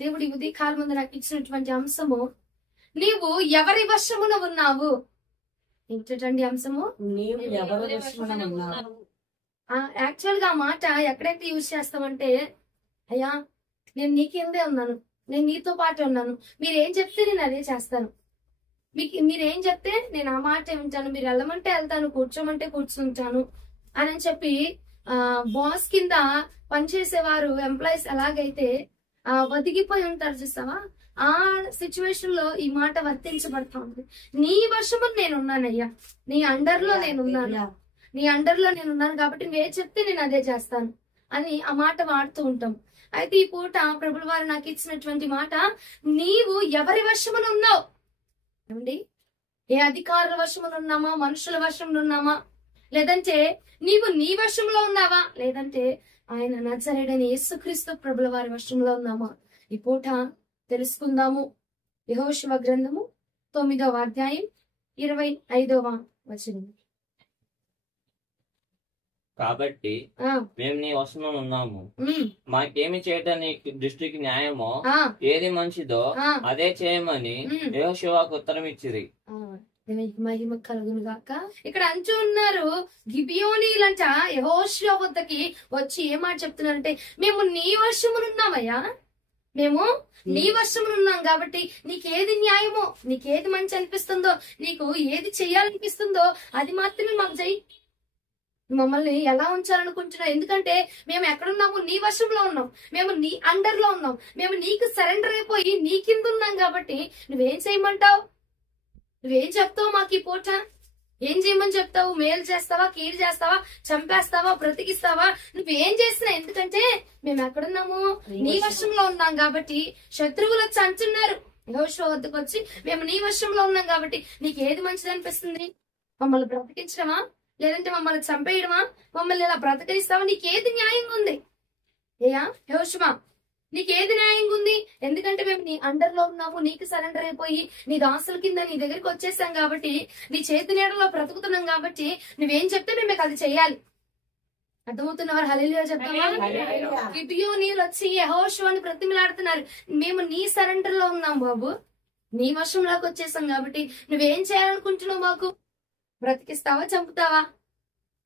దేవుడి ఉదయ కాలం ముందు నాకు ఇచ్చినటువంటి అంశము, నీవు ఎవరి వశమున ఉన్నావు. ఏంటండి అంశము? నీవు ఎవరి వశమున ఉన్నావు. యాక్చువల్ గా ఆ మాట ఎక్కడైతే యూజ్ చేస్తామంటే, అయ్యా నేను నీ కిందే ఉన్నాను, నేను నీతో పాటు ఉన్నాను, మీరేం చెప్తే నేను అదే చేస్తాను, మీరేం చెప్తే నేను ఆ మాట వింటాను, మీరు వెళ్ళమంటే వెళ్తాను, కూర్చోమంటే కూర్చుంటాను అని చెప్పి బాస్ కింద పనిచేసేవారు ఎంప్లాయీస్ ఎలాగైతే ఒదిగిపోయి ఉంటారు చూస్తావా, ఆ సిచ్యువేషన్ లో ఈ మాట వర్తించబడతా ఉంది. నీ వశము నేనున్నానయ్యా, నీ అండర్ లో నేనున్నాను, నీ అండర్ లో నేనున్నాను కాబట్టి నువ్వే చెప్తే నేను అదే చేస్తాను అని ఆ మాట వాడుతూ ఉంటాం. అయితే ఈ పూట ప్రభుల వారు నాకు ఇచ్చినటువంటి మాట, నీవు ఎవరి వశమున ఉన్నావు. ఏమండి, ఏ అధికారుల వశమున ఉన్నామా, మనుషుల వశమున ఉన్నామా, లేదంటే నీవు నీ వశంలో ఉన్నావా, లేదంటే ఆయన నజరేయుడైన యేసుక్రీస్తు ప్రభుల వారి వశంలో ఉన్నామా? ఈ పూట తెలుసుకుందాము. యెహోషువ గ్రంథము 9వ అధ్యాయం 25వ వచనం. కాబట్టి మేము నీ వశంలో ఉన్నాము, మాకేమి చేయటం నీ దృష్టికి న్యాయమో, ఏది మంచిదో అదే చేయమని యెహోషువకు ఉత్తరం ఇచ్చిరి. మహిమ కలుగును గాక. ఇక్కడ అంచు ఉన్నారు, గిబియోనీలంట యెహోషువ వద్దకి వచ్చి ఏ మాట చెప్తున్నారంటే, మేము నీ వశమునున్నామయ్యా, మేము నీ వశమునున్నాం కాబట్టి నీకేది న్యాయమో, నీకేది మంచి అనిపిస్తుందో, నీకు ఏది చెయ్యాలనిపిస్తుందో అది మాత్రమే మాకు చెయ్యి. మమ్మల్ని ఎలా ఉంచాలనుకుంటున్నావు? ఎందుకంటే మేము ఎక్కడున్నాము, నీ వశంలో ఉన్నాం, మేము నీ అండర్ లో ఉన్నాం, మేము నీకు సరెండర్ అయిపోయి నీ కింద ఉన్నాం కాబట్టి నువ్వేం చేయమంటావు, నువ్వేం చెప్తావు మాకు ఈ పూట? ఏం చేయమని చెప్తావు? మేలు చేస్తావా, కీడు చేస్తావా, చంపేస్తావా, బ్రతికిస్తావా? నువ్వేం చేసినా, ఎందుకంటే మేము ఎక్కడున్నాము, నీ వశంలో ఉన్నాం కాబట్టి. శత్రువులు వచ్చి అంటున్నారు యెహోషువ వద్దకు వచ్చి, మేము నీ వశంలో ఉన్నాం కాబట్టి నీకు ఏది మంచిది అనిపిస్తుంది? మమ్మల్ని బ్రతికించడమా, లేదంటే మమ్మల్ని చంపేయడమా, మమ్మల్ని ఇలా బ్రతకరిస్తావా? నీకేది న్యాయంగా ఉంది? ఏయా యెహోషువ, నీకేది న్యాయంగా ఉంది? ఎందుకంటే మేము నీ అండర్ లో ఉన్నాము, నీకు సరెండర్ అయిపోయి నీ దాసుల కింద నీ దగ్గరికి వచ్చేసాం కాబట్టి, నీ చేతి నీడలో బ్రతుకుతున్నాం కాబట్టి నువ్వేం చెప్తే మేము అది చెయ్యాలి. అర్థమవుతున్నవారు హల్లెలూయా చెప్తామా? గిబియోనీయులు వచ్చి యెహోషువని బ్రతిమలాడుతున్నారు, మేము నీ సరెండర్ లో ఉన్నాం బాబు, నీ వశంలోకి వచ్చేసాం కాబట్టి నువ్వేం చేయాలనుకుంటున్నావు? మాకు బ్రతికిస్తావా, చంపుతావా?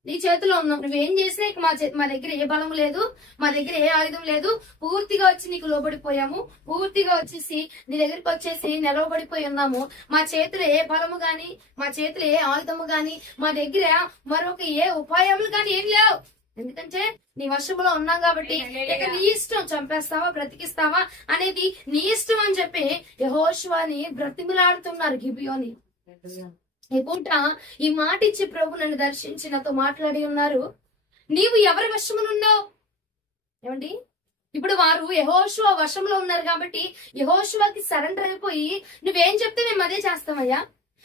నీ చేతిలో ఉన్నాం, నువ్వేం చేసినా మా దగ్గర ఏ బలం లేదు, మా దగ్గర ఏ ఆయుధం లేదు, పూర్తిగా వచ్చి నీకు లోబడిపోయాము, పూర్తిగా వచ్చేసి నీ దగ్గరికి వచ్చేసి నిలవబడిపోయి ఉన్నాము. మా చేతిలో ఏ బలము గాని, మా చేతిలో ఏ ఆయుధము గాని, మా దగ్గర మరొక ఏ ఉపాయములు గాని ఏం లేవు. ఎందుకంటే నీ వశములో ఉన్నాం కాబట్టి ఇక నీ ఇష్టం, చంపేస్తావా, బ్రతికిస్తావా అనేది నీ ఇష్టం అని చెప్పి యెహోషువని బ్రతిమలాడుతున్నారు గిబియోని. ఈ పూట ఈ మాట ఇచ్చి ప్రభు నన్ను దర్శించి నాతో మాట్లాడి ఉన్నారు, నీవు ఎవరి వశమునున్నావు? ఏమండి, ఇప్పుడు వారు యెహోషువ వశంలో ఉన్నారు కాబట్టి యెహోషువకి సరెండర్ అయిపోయి నువ్వేం చెప్తే మేము అదే చేస్తామయ్యా,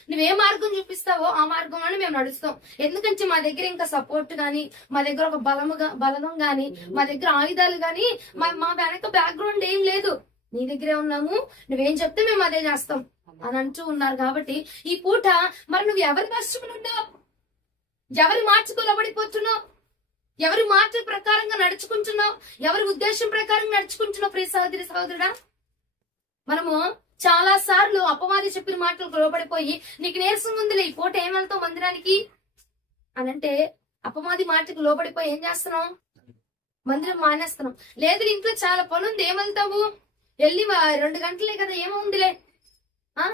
నువ్వే మార్గం చూపిస్తావో ఆ మార్గంలోనే మేము నడుస్తాం. ఎందుకంటే మా దగ్గర ఇంకా సపోర్ట్ గాని, మా దగ్గర ఒక బలం గాని, మా దగ్గర ఆయుధాలు గాని, మా వెనక బ్యాక్గ్రౌండ్ ఏం లేదు, నీ దగ్గరే ఉన్నాము, నువ్వేం చెప్తే మేము అదే చేస్తాం అని అంటూ ఉన్నారు. కాబట్టి ఈ పూట మరి నువ్వు ఎవరి వశమునున్నావు? ఎవరి మార్చుకు లోబడిపోతున్నావు? ఎవరి మాట ప్రకారంగా నడుచుకుంటున్నావు? ఎవరి ఉద్దేశం ప్రకారం నడుచుకుంటున్నావు? ప్రియ సహోదరి సహోదరుడా, మనము చాలా సార్లు అపవాది చెప్పిన మాటలకు లోబడిపోయి నీకు నీరసం ఉందిలే, ఈ పూట ఏం వెళ్తావు మందిరానికి అని అంటే, అపవాది మాటకు లోబడిపోయి ఏం చేస్తున్నాం? మందిరం మానేస్తున్నాం. లేదు ఇంట్లో చాలా పని ఉంది, ఏం వెళ్తావు? వెళ్ళి 2 గంటలే కదా, ఏముందిలే,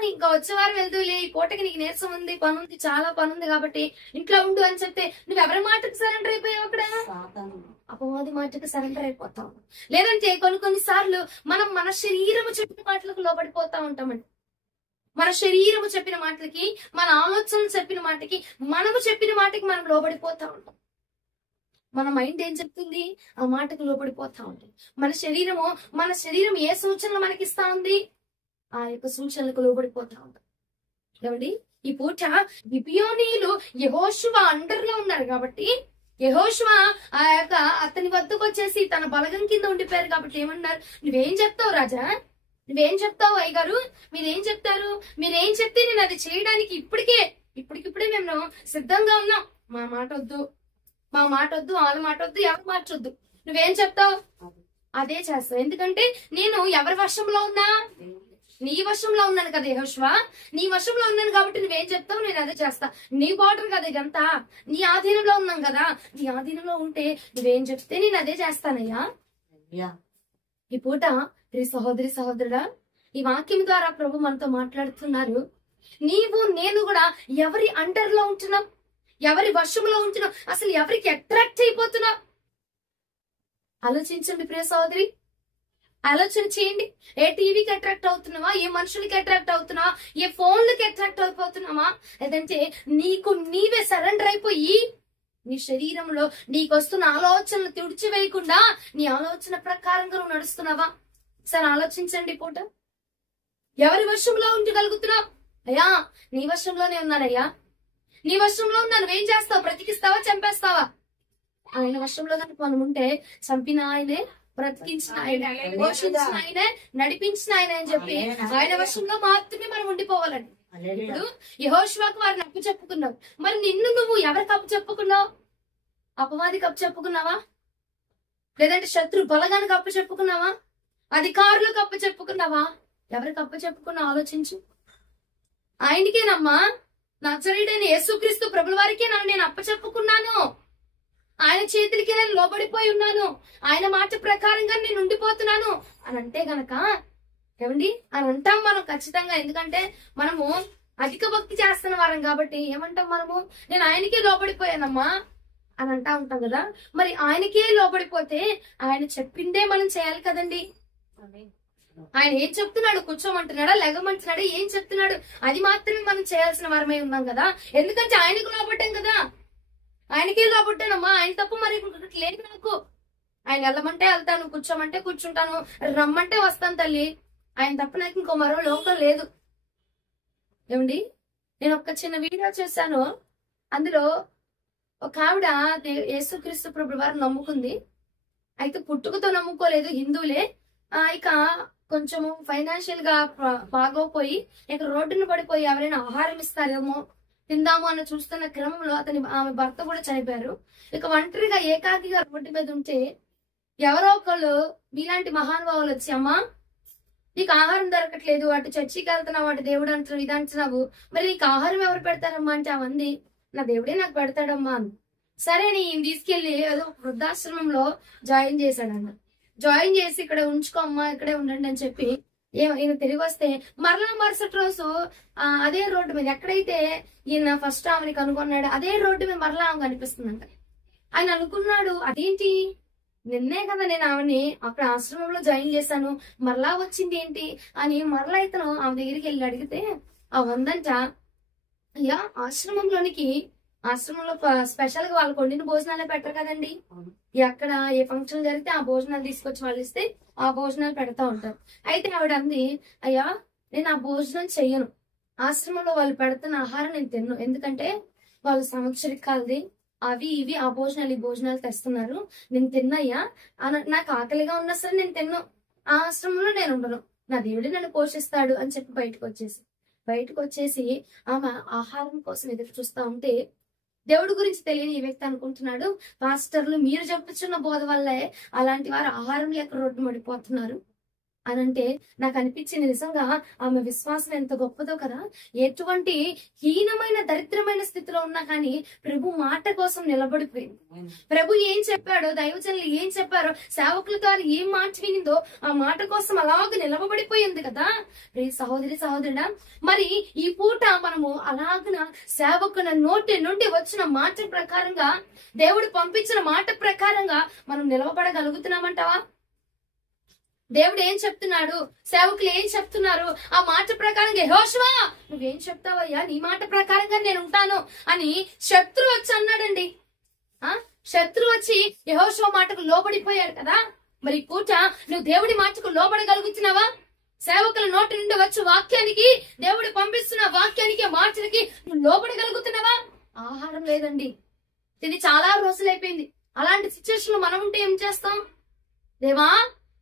ఇంకా వచ్చే వారం వెళ్తూలే, ఈ పూటకి నీకు నీరసం ఉంది, పని ఉంది, చాలా పని ఉంది కాబట్టి ఇంట్లో ఉండు అని చెప్తే నువ్వు ఎవరి మాటకు సరెండర్ అయిపోయావు? అక్కడ అపవాది మాటకు సరెండర్ అయిపోతావు. లేదంటే కొన్ని సార్లు మనం మన శరీరము చెప్పిన మాటలకు లోబడిపోతా ఉంటామండి. మన శరీరము చెప్పిన మాటలకి, మన ఆలోచనలు చెప్పిన మాటకి, మనము చెప్పిన మాటకి మనం లోబడిపోతా ఉంటాం. మన మైండ్ ఏం చెప్తుంది ఆ మాటకు లోబడిపోతా ఉంటుంది. మన శరీరం ఏ సూచనలు మనకి ఇస్తా ఉంది ఆ యొక్క సూచనలకు లోబడిపోతా ఉంటాం. ఏమండి, ఈ పూట గిబియోనీయులు యెహోషువ అండర్ లో ఉన్నారు కాబట్టి, యెహోషువ ఆ యొక్క అతని వద్దకు వచ్చేసి తన బలగం కింద ఉండిపోయారు కాబట్టి ఏమన్నారు? నువ్వేం చెప్తావు రాజా, నువ్వేం చెప్తావు అయ్యగారు, మీరేం చెప్తారు, మీరేం చెప్తే నేను అది చేయడానికి ఇప్పటికిప్పుడే మేము సిద్ధంగా ఉన్నాం. మా మాట వద్దు, వాళ్ళ మాట వద్దు, ఎవరి మాట వద్దు, నువ్వేం చెప్తావు అదే చేస్తావు. ఎందుకంటే నేను ఎవరి వశంలో ఉన్నా? నీ వశంలో ఉన్నాను కదా యెహోషువ, నీ వశంలో ఉన్నాను కాబట్టి నువ్వేం చెప్తావు నేను అదే చేస్తా. నీ బార్డర్ కదా ఇదంతా, నీ ఆధీనంలో ఉన్నాం కదా, నీ ఆధీనంలో ఉంటే నువ్వేం చెప్తే నేను అదే చేస్తానయ్యా. ఈ పూట ఈ సహోదరి సహోదరుడా, ఈ వాక్యం ద్వారా ప్రభు మనతో మాట్లాడుతున్నారు. నీవు నేను కూడా ఎవరి అండర్ లో ఉంటున్నాం, ఎవరి వశంలో ఉంటున్నాం, అసలు ఎవరికి అట్రాక్ట్ అయిపోతున్నాం? ఆలోచించండి ప్రియ సహోదరి, ఆలోచన చేయండి. ఏ టీవీకి అట్రాక్ట్ అవుతున్నావా, ఏ మనుషులకి అట్రాక్ట్ అవుతున్నావా, ఏ ఫోన్లకి అట్రాక్ట్ అయిపోతున్నావా, లేదంటే నీకు నీవే సరెండర్ అయిపోయి నీ శరీరంలో నీకు వస్తున్న ఆలోచనలు తుడిచివేయకుండా నీ ఆలోచన ప్రకారంగా నువ్వు నడుస్తున్నావా? సరే ఆలోచించండి పూట. ఎవరి వశంలో ఉండగలుగుతున్నావు? అయ్యా నీ వశంలోనే ఉన్నానయ్యా, నీ వశంలో ఉన్నాను. ఏం చేస్తావు? బ్రతికిస్తావా, చంపేస్తావా? ఆయన వశంలో కనుక మనం ఉంటే చంపిన ఆయనే, బ్రతికించిన ఆయన, పోషించిన ఆయనే, నడిపించిన ఆయన అని చెప్పి ఆయన వశంలో మాత్రమే మనం ఉండిపోవాలండి. ఇప్పుడు యెహోషువకు వారిని అప్పు చెప్పుకున్నావు, మరి నిన్ను నువ్వు ఎవరికి అప్పు చెప్పుకున్నావు? అపవాదికి అప్పు చెప్పుకున్నావా? లేదంటే శత్రు బలగానికి అప్పు చెప్పుకున్నావా? అధికారులకు అప్పు చెప్పుకున్నావా? ఎవరికి అప్పు చెప్పుకున్నావు ఆలోచించు. ఆయనకేనమ్మా, నజరేయుడైన యేసుక్రీస్తు ప్రభుల వారికే నేను అప్పు చెప్పుకున్నాను. ఆయన చేతులకి నేను లోబడిపోయి ఉన్నాను, ఆయన మాట ప్రకారంగా నేను ఉండిపోతున్నాను అని అంటే గనక ఏమండి అని అంటాం మనం ఖచ్చితంగా. ఎందుకంటే మనము అధిక భక్తి చేస్తున్న వారం కాబట్టి ఏమంటాం మనము? నేను ఆయనకే లోబడిపోయానమ్మా అని అంటా ఉంటాం కదా. మరి ఆయనకే లోబడిపోతే ఆయన చెప్పిందే మనం చేయాలి కదండి. ఆయన ఏం చెప్తున్నాడు? కూర్చోమంటున్నాడా, లెగమంటున్నాడా, ఏం చెప్తున్నాడు అది మాత్రమే మనం చేయాల్సిన వారమై ఉన్నాం కదా. ఎందుకంటే ఆయనకు లోబడ్డాం కదా, ఆయనకే లోబడ్డానమ్మా. ఆయన తప్ప మరి లేదు నాకు. ఆయన వెళ్ళమంటే వెళ్తాను, కూర్చోమంటే కూర్చుంటాను, రమ్మంటే వస్తాను తల్లి. ఆయన తప్ప నాకు ఇంకో మరో లోకం లేదు. ఏమండి నేను ఒక చిన్న వీడియో చేశాను. అందులో ఒక ఆవిడ యేసుక్రీస్తు ప్రభు వారు నమ్ముకుంది. అయితే పుట్టుకతో నమ్ముకోలేదు, హిందువులే. ఇక కొంచెము ఫైనాన్షియల్ గా బాగోపోయి ఇక రోడ్డును పడిపోయి ఎవరైనా ఆహారం ఇస్తారేమో తిందాము అని చూస్తున్న క్రమంలో ఆమె భర్త కూడా చనిపోయారు. ఇక ఒంటరిగా ఏకాకిగా రోడ్డు మీద ఉంటే ఎవరో ఒకళ్ళు మీలాంటి మహానుభావులు వచ్చి, అమ్మా నీకు ఆహారం దొరకట్లేదు, అటు చర్చికి వెళ్తున్నావు, అటు దేవుడు అంటున్నావు, ఇది అంటున్నావు, మరి నీకు ఆహారం ఎవరు పెడతారమ్మా అంటే అవంది నా దేవుడే నాకు పెడతాడమ్మా అని. సరే నేను తీసుకెళ్లి ఏదో వృద్ధాశ్రమంలో జాయిన్ చేశాడన్న. జాయిన్ చేసి ఇక్కడ ఉంచుకోమ్మా, ఇక్కడే ఉండండి అని చెప్పి ఈయన తిరిగి వస్తే మరలా మరుసటి రోజు అదే రోడ్డు మీద ఎక్కడైతే ఈయన ఫస్ట్ ఆమెని కనుగొన్నాడు అదే రోడ్డు మీద మరలా ఆమె కనిపిస్తుందంట. ఆయన అనుకున్నాడు అదేంటి, నిన్నే కదా నేను ఆమెని అక్కడ ఆశ్రమంలో జాయిన్ చేశాను, మరలా వచ్చింది ఏంటి అని మరలా ఇతను ఆమె దగ్గరికి వెళ్ళి అడిగితే ఆ వందంట, అయ్యా ఆశ్రమంలో స్పెషల్ గా వాళ్ళకి వండిన భోజనాలే పెట్టరు కదండి. ఎక్కడ ఏ ఫంక్షన్ జరిగితే ఆ భోజనాలు తీసుకొచ్చి వాళ్ళు ఇస్తే ఆ భోజనాలు పెడతా ఉంటారు. అయితే ఆవిడ అంది, అయ్యా నేను ఆ భోజనం చెయ్యను, ఆశ్రమంలో వాళ్ళు పెడుతున్న ఆహారం నేను తిన్ను, ఎందుకంటే వాళ్ళు సంవత్సరికాలది అవి ఇవి ఆ భోజనాలు ఈ భోజనాలు తెస్తున్నారు, నేను తిన్నయ్యా, నాకు ఆకలిగా ఉన్నా సరే నేను తిన్ను, ఆ ఆశ్రమంలో నేను ఉండను, నా దేవుడే నన్ను పోషిస్తాడు అని చెప్పి బయటకు వచ్చేసి ఆమె ఆహారం కోసం ఎదురు చూస్తా ఉంటే దేవుడి గురించి తెలియని ఈ వ్యక్తి అనుకుంటున్నాడు, పాస్టర్లు మీరు చెప్పుచున్న బోధ వల్లే అలాంటి వారు ఆహారం లేక రోడ్డు పడిపోతున్నారు అనంటే నాకు అనిపించింది నిజంగా ఆమె విశ్వాసం ఎంత గొప్పదో కదా. ఎటువంటి హీనమైన దరిద్రమైన స్థితిలో ఉన్నా కానీ ప్రభు మాట కోసం నిలబడిపోయింది. ప్రభు ఏం చెప్పాడో, దైవజనులు ఏం చెప్పారో, సేవకుల ద్వారా ఏం మాట వినిందో ఆ మాట కోసం అలాగ నిలబడిపోయింది కదా. సహోదరి సహోదరుడా, మరి ఈ పూట మనము అలాగన సేవకుల నోటి నుండి వచ్చిన మాట ప్రకారంగా, దేవుడు పంపించిన మాట ప్రకారంగా మనం నిలవబడగలుగుతున్నామంటావా? దేవుడు ఏం చెప్తున్నాడు, సేవకులు ఏం చెప్తున్నారు, ఆ మాట ప్రకారంగా యెహోషువ నువ్వేం చెప్తావయ్యా, నీ మాట ప్రకారంగా నేను ఉంటాను అని శత్రు వచ్చి అన్నాడండి. శత్రు వచ్చి యెహోషువ మాటకు లోబడిపోయాడు కదా. మరి పూట నువ్వు దేవుడి మాటకు లోబడగలుగుతున్నావా? సేవకుల నోటి నుండి వచ్చి వాక్యానికి, దేవుడు పంపిస్తున్న వాక్యానికి, మాటలకి నువ్వు లోబడగలుగుతున్నావా? ఆహారం లేదండి, ఇది చాలా రోజులైపోయింది. అలాంటి సిచ్యువేషన్ లో మనం ఉంటే ఏం చేస్తాం? దేవా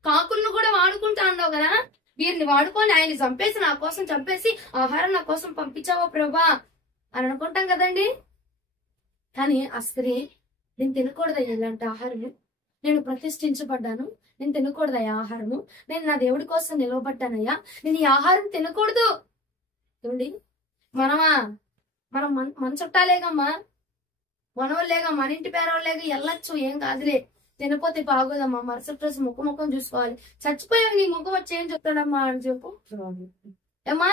కాకులను కూడా వాడుకుంటా అన్నావు కదా, వీరిని వాడుకొని ఆయన్ని చంపేసి నా కోసం చంపేసి ఆహారం నా కోసం పంపించావో ప్రభా అని అనుకుంటాం కదండి. కానీ ఆ స్త్రీ నేను తినకూడదు ఇలాంటి ఆహారం, నేను ప్రతిష్ఠించబడ్డాను, నేను తినకూడదయ్యా ఆహారము, నేను నా దేవుడి కోసం నిలవబడ్డానయ్యా, నేను ఈ ఆహారం తినకూడదు. ఏమండి మనం మన చుట్టాలేగమ్మా, మనోళ్ళేగా, మన ఇంటి పేరోళ్ళేగా, వెళ్ళొచ్చు, ఏం కాదులే, తినపోతే బాగోదమ్మా, మరుసటి రోజు ముఖం చూసుకోవాలి. చచ్చిపోయావు నీ ముఖం వచ్చి ఏం చెప్తాడమ్మా అని చెప్పు. ఏమ్మా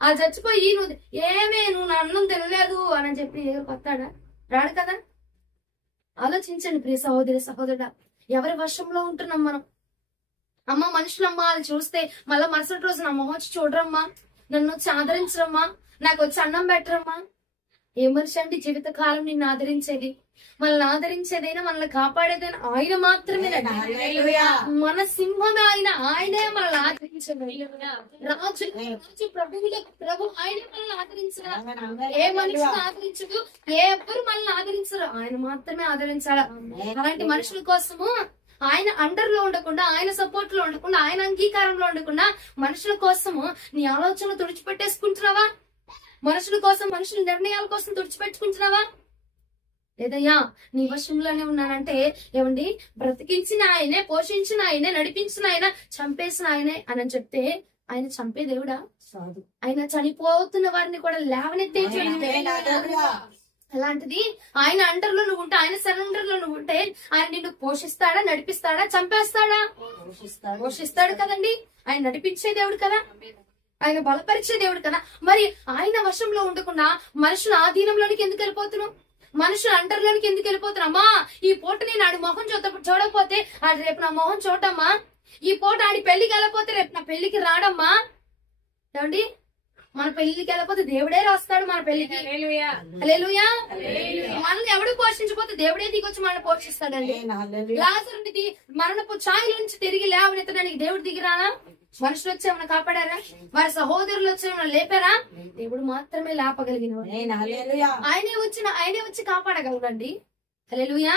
ఆ చచ్చిపోయి నువ్వు నా అన్నం తినలేదు అని చెప్పి కొత్తాడా? రాడు కదా. ఆలోచించండి ప్రియ సహోదరి సహోదరుడా, ఎవరి వర్షంలో ఉంటున్నాం మనం? అమ్మ మనుషులమ్మా అది చూస్తే మళ్ళా మరుసటి రోజు నా మొహం వచ్చి చూడరమ్మా, నన్ను వచ్చి ఆదరించరమ్మా, నాకు వచ్చి అన్నం పెట్టరమ్మా. ఏ మనిషి అండి జీవిత కాలం నిన్ను ఆదరించేది? మనల్ని ఆదరించేదైనా మనల్ని కాపాడేదైనా ఆయన మాత్రమే. మన సింహమే ఆయనే మనల్ని ఆదరించదు. రాజు ప్రభు ఆయనే మనల్ని ఆదరించరా? ఏ మనిషిని ఆదరించదు, ఎవ్వరు మనల్ని ఆదరించరు, ఆయన మాత్రమే ఆదరించాలా. అలాంటి మనుషుల కోసము ఆయన అండర్ లో ఉండకుండా, ఆయన సపోర్ట్ లో ఉండకుండా, ఆయన అంగీకారంలో ఉండకుండా మనుషుల కోసము నీ ఆలోచనలు తుడిచిపెట్టేసుకుంటున్నావా? మనుషుల కోసం, మనుషుల నిర్ణయాల కోసం తుడిచిపెట్టుకుంటున్నావా? లేదయ్యా నీ వశంలోనే ఉన్నానంటే, ఏమండి బ్రతికించిన ఆయనే, పోషించిన ఆయనే, నడిపించిన ఆయన, చంపేసిన ఆయనే అని చెప్తే ఆయన చంపే దేవుడా? ఆయన చనిపోతున్న వారిని కూడా లేవనెత్తే. అలాంటిది ఆయన అండర్ లో నువ్వు ఉంటే, ఆయన సరెండర్ లో నువ్వు ఉంటే ఆయన నిన్ను పోషిస్తాడా, నడిపిస్తాడా, చంపేస్తాడా? పోషిస్తాడు కదండి. ఆయన నడిపించే దేవుడు కదా, ఆయన బలపరిచే దేవుడు కదా. మరి ఆయన వశంలో ఉండకుండా మనుషుల ఆధీనంలోనికి ఎందుకు వెళ్ళిపోతున్నావు? మనుషుల అండర్లోనికి ఎందుకు వెళ్ళిపోతున్నావు? అమ్మా ఈ పూట నేను ఆడి మొహం చూడకపోతే ఆడి రేపు నా మొహం చూడమ్మా, ఈ పూట ఆడి పెళ్లికి వెళ్ళకపోతే రేపు నా పెళ్లికి రాడమ్మా. ఏమండి మన పెళ్లికి వెళ్ళకపోతే దేవుడే రాస్తాడు మన పెళ్లికి. హల్లెలూయా. మనల్ని ఎవడు పోషించకపోతే దేవుడే దిగొచ్చి మనల్ని పోషిస్తాడండి. లాజరుని మరణపు ఛాయల నుంచి తిరిగి లేవనెత్తడానికి దేవుడు దిగిరానా? మనుషులు వచ్చి ఏమైనా కాపాడారా? వారి సహోదరులు వచ్చి ఏమైనా లేపారా? దేవుడు మాత్రమే లేపగలిగిన ఆయనే వచ్చి కాపాడగలడండి. హల్లెలూయా.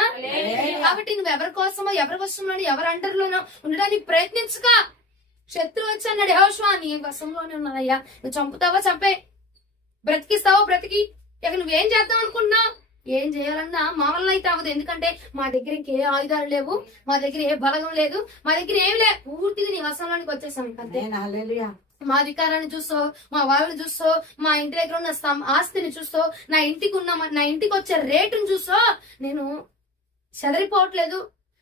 కాబట్టి నువ్వు ఎవరి కోసమో, ఎవరి వశంలోనో, ఎవరి అండర్లోనో ఉండడానికి ప్రయత్నించుగా. శత్రువు వచ్చి అన్నాడు, యెహోషువ నీ వశంలోనే ఉన్నానయ్యా, నువ్వు చంపుతావా చంపే, బ్రతికిస్తావా బ్రతికి, ఇక నువ్వేం చేద్దాం అనుకున్నావు? ఏం చేయాలన్నా మా వల్ల అయితే అవ్వదు. ఎందుకంటే మా దగ్గర ఇంకే ఆయుధాలు లేవు, మా దగ్గర ఏ బలగం లేదు, మా దగ్గర ఏం లేదు, పూర్తిగా నీ వశంలోనికి వచ్చేసాం. అంతే. మా అధికారాన్ని చూసో, మా వాళ్ళని చూసో, మా ఇంటి దగ్గర ఉన్న ఆస్తిని చూసో, నా ఇంటికి వచ్చే రేటును చూసో నేను చెదరిపోవట్లేదు,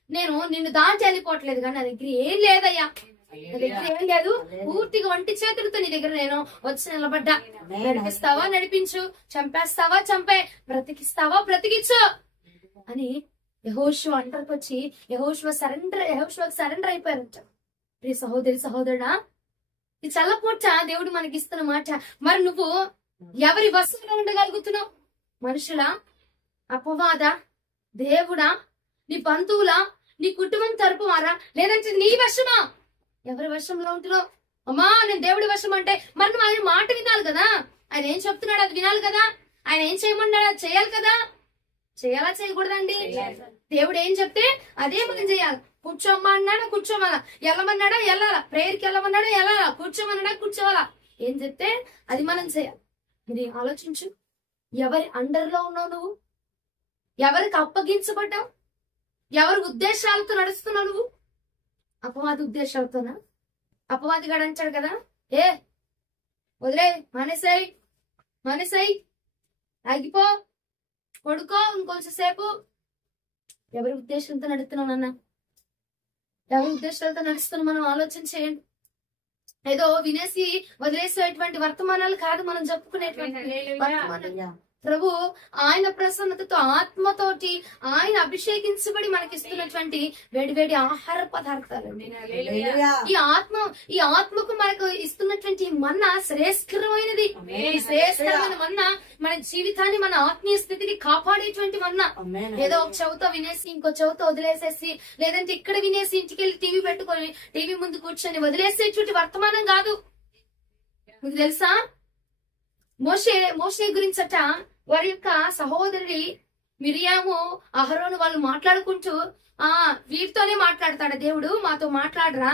నేను నిన్ను దాచి వెళ్ళిపోవట్లేదు, కానీ నా దగ్గర ఏం లేదయ్యా, నా దగ్గర ఏం లేదు, పూర్తిగా ఒంటి చేతులతో నీ దగ్గర నేను వచ్చి నిలబడ్డా. నడిపిస్తావా నడిపించు, చంపేస్తావా చంపే, బ్రతికిస్తావా బ్రతికించు అని యెహోషువ అంటర్కి వచ్చి యెహోషువకి సరెండర్ అయిపోయారంట. ప్రియ సహోదరి సహోదరుడా, ఈ చల్లపూట దేవుడు మనకి ఇస్తున్న మాట. మరి నువ్వు ఎవరి వశంలో ఉండగలుగుతున్నావు? మనుషులా, అపవాద, దేవుడా, నీ బంధువులా, నీ కుటుంబం తరపు వారా, లేదంటే నీ వశమా? ఎవరి వశంలో ఉంటున్నావు? అమ్మా నేను దేవుడి వశం అంటే మరి నువ్వు ఆయన మాట వినాలి కదా, ఆయన ఏం చెప్తున్నాడు అది వినాలి కదా, ఆయన ఏం చేయమన్నాడు అది చేయాలి కదా. చేయాలా చేయకూడదండి? దేవుడు ఏం చెప్తే అదే మనం చేయాలి. కూర్చోమ్మా అన్నాడా కూర్చోవాలా, వెళ్ళమన్నాడా వెళ్ళాలా, ప్రేయర్కి వెళ్ళమన్నాడా వెళ్ళాలా, కూర్చోమన్నాడా కూర్చోవాలా, ఏం చెప్తే అది మనం చేయాలి. ఇది ఆలోచించు. ఎవరి అండర్లో ఉన్నావు నువ్వు? ఎవరికి అప్పగించబడ్డావు? ఎవరి ఉద్దేశాలతో నడుస్తున్నావు నువ్వు? అపవాది ఉద్దేశాలతోనా? అపవాది గాడు అంటాడు కదా, ఏ వదిలే, మానేసాయి, ఆగిపో, పడుకో ఇంకొంచెం సేపు. ఎవరి ఉద్దేశంతో నడుస్తున్నావు నాన్న? ఎవరి ఉద్దేశాలతో నడుస్తున్నావు? మనం ఆలోచన చేయండి. ఏదో వినేసి వదిలేసేటువంటి వర్తమానాలు కాదు మనం చెప్పుకునేటువంటి వర్తమానాలు. ప్రభు ఆయన ప్రసన్నతతో, ఆత్మతోటి ఆయన అభిషేకించబడి మనకిస్తున్నటువంటి వేడి ఆహార పదార్థాలు. ఈ ఆత్మకు మనకు ఇస్తున్నటువంటి మన్నా శ్రేష్ఠమైనది. శ్రేష్టమైన మన్నా మన జీవితాన్ని, మన ఆత్మీయ స్థితిని కాపాడేటువంటి మన్నా. ఏదో ఒక చెవుతో వినేసి ఇంకో చెవుతో వదిలేసేసి, లేదంటే ఇక్కడ వినేసి ఇంటికి వెళ్ళి టీవీ పెట్టుకొని టీవీ ముందు కూర్చొని వదిలేసేటువంటి వర్తమానం కాదు. మీకు తెలుసా మోషే గురించట వారి యొక్క సహోదరి మిరియాము, అహరోను వాళ్ళు మాట్లాడుకుంటూ వీరితోనే మాట్లాడతాడా దేవుడు, మాతో మాట్లాడరా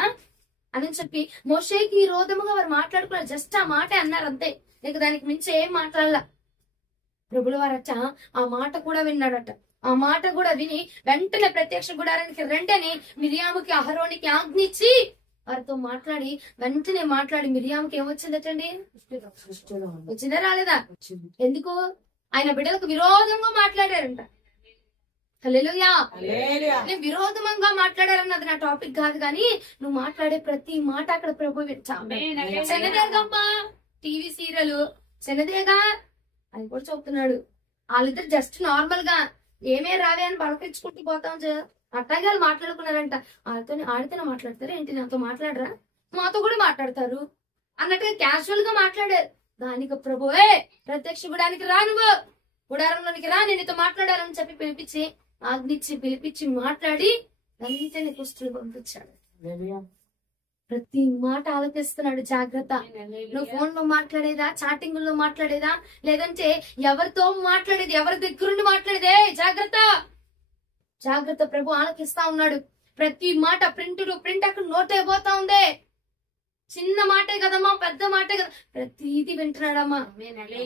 అని చెప్పి మోషేకి విరోధముగా వారు మాట్లాడుకున్నారు. జస్ట్ ఆ మాట అన్నారు అంతే, నీకు దానికి మించి ఏం మాట్లాడలా. ప్రభుల వారట ఆ మాట కూడా విన్నాడట. ఆ మాట కూడా విని వెంటనే ప్రత్యక్ష గుడారానికి రండి అని మిరియాముకి అహరోనికి ఆజ్ఞించి వారితో మాట్లాడి వెంటనే మాట్లాడి మిరియాముకి ఏమొచ్చిందటండి? వచ్చిందా రాలేదా? ఎందుకు? ఆయన బిడ్డలకు విరోధంగా మాట్లాడారంట. హల్లెలూయా. నేను విరోధంగా మాట్లాడారన్నది నా టాపిక్ కాదు, కానీ నువ్వు మాట్లాడే ప్రతి మాట అక్కడ ప్రభు చిన్నదేగమ్మా టీవీ సీరియల్ చిన్నదేగా అది కూడా చెప్తున్నాడు. వాళ్ళిద్దరు జస్ట్ నార్మల్ గా ఏమే రావే అని పలకరించుకుంటూ పోతాం. అట్టాగే వాళ్ళు మాట్లాడుకున్నారంట. ఆడితేనే మాట్లాడతారు ఏంటి? నాతో మాట్లాడరా? మాతో కూడా మాట్లాడతారు అన్నట్టుగా క్యాజువల్ గా మాట్లాడారు. దానికి ప్రభువే ప్రత్యక్ష గుడానికి రా, నువ్వు గుడారంలోనికి రా, నేను నీతో మాట్లాడాలని చెప్పి పిలిపించి మాట్లాడి వెంటనే కుష్ఠులు పంపించాడు. ప్రతి మాట ఆలోచిస్తున్నాడు. జాగ్రత్త. నువ్వు ఫోన్ లో మాట్లాడేదా, చాటింగ్ లో మాట్లాడేదా, లేదంటే ఎవరితో మాట్లాడేది, ఎవరి దగ్గరుండి మాట్లాడేదే? జాగ్రత్త జాగ్రత్త. ప్రభు ఆలోచిస్తా ఉన్నాడు. ప్రతి మాట ప్రింట్ అక్కడ నోట్ అయిపోతా ఉంది. చిన్న మాటే కదమ్మా, పెద్ద మాటే కదా, ప్రతిదీ వింటున్నాడమ్మా.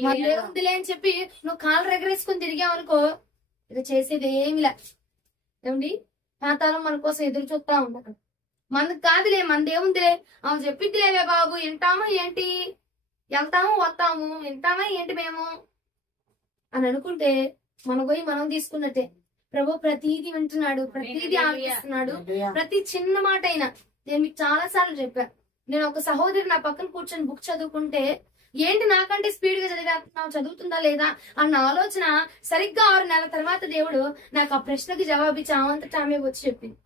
మరి ఉందిలే అని చెప్పి నువ్వు కాళ్ళు ఎగరేసుకుని తిరిగావు అనుకో, ఇక చేసేది ఏమిలే. ఏమండి, పాతాళం మన కోసం ఎదురు చూస్తా ఉంది. అక్కడ మనకు కాదులే, మనదేముందిలే, ఆమె చెప్పిద్దిలేవే బాబు, వింటామా ఏంటి, వెళ్తాము వస్తాము, వింటామా ఏంటి మేము అని అనుకుంటే మన పోయి మనం తీసుకున్నట్టే. ప్రభు ప్రతిదీ వింటున్నాడు, ప్రతిదీ ఆలోచిస్తున్నాడు. ప్రతి చిన్న మాట అయినా నేను మీకు చాలా సార్లు చెప్పా. నేను ఒక సహోదరి నా పక్కన కూర్చొని బుక్ చదువుకుంటే, ఏంటి నాకంటే స్పీడ్ గా చదివేస్తున్నావు, చదువుతుందా లేదా అన్న ఆలోచన సరిగ్గా 6 నెలల తర్వాత దేవుడు నాకు ఆ ప్రశ్నకి జవాబిచ్చి ఆమంతటా ఆమె వచ్చి చెప్పింది.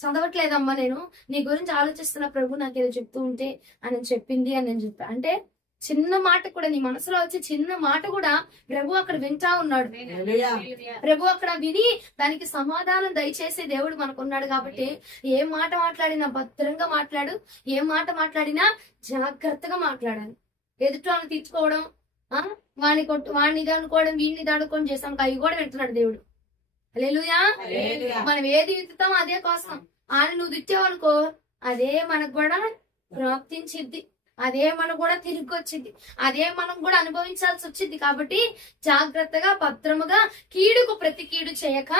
చదవట్లేదమ్మా, నేను నీ గురించి ఆలోచిస్తున్న ప్రభు నాకేదో చెప్తూ ఉంటే అని చెప్పింది అని నేను చెప్పా. అంటే చిన్న మాట కూడా, నీ మనసులో వచ్చే చిన్న మాట కూడా ప్రభు అక్కడ వింటా ఉన్నాడు. ప్రభు అక్కడ విని దానికి సమాధానం దయచేసే దేవుడు మనకున్నాడు. కాబట్టి ఏ మాట మాట్లాడినా భద్రంగా మాట్లాడు, ఏ మాట మాట్లాడినా జాగ్రత్తగా మాట్లాడాలి. ఎదుటి తీర్చుకోవడం, వాడిని అనుకోవడం, వీడిని అనుకోవడం చేస్తాం, అవి కూడా వింటున్నాడు దేవుడు. హల్లెలూయా. మనం ఏది విత్తుతామో అదే కోసం. ఆయన నువ్వు తిట్టావనుకో, అదే మనకు కూడా ప్రాప్తించిద్ది, అదే మనకు కూడా తిరిగి వచ్చింది, అదే మనం కూడా అనుభవించాల్సి వచ్చింది. కాబట్టి జాగ్రత్తగా భద్రముగా కీడుకు ప్రతి కీడు చేయక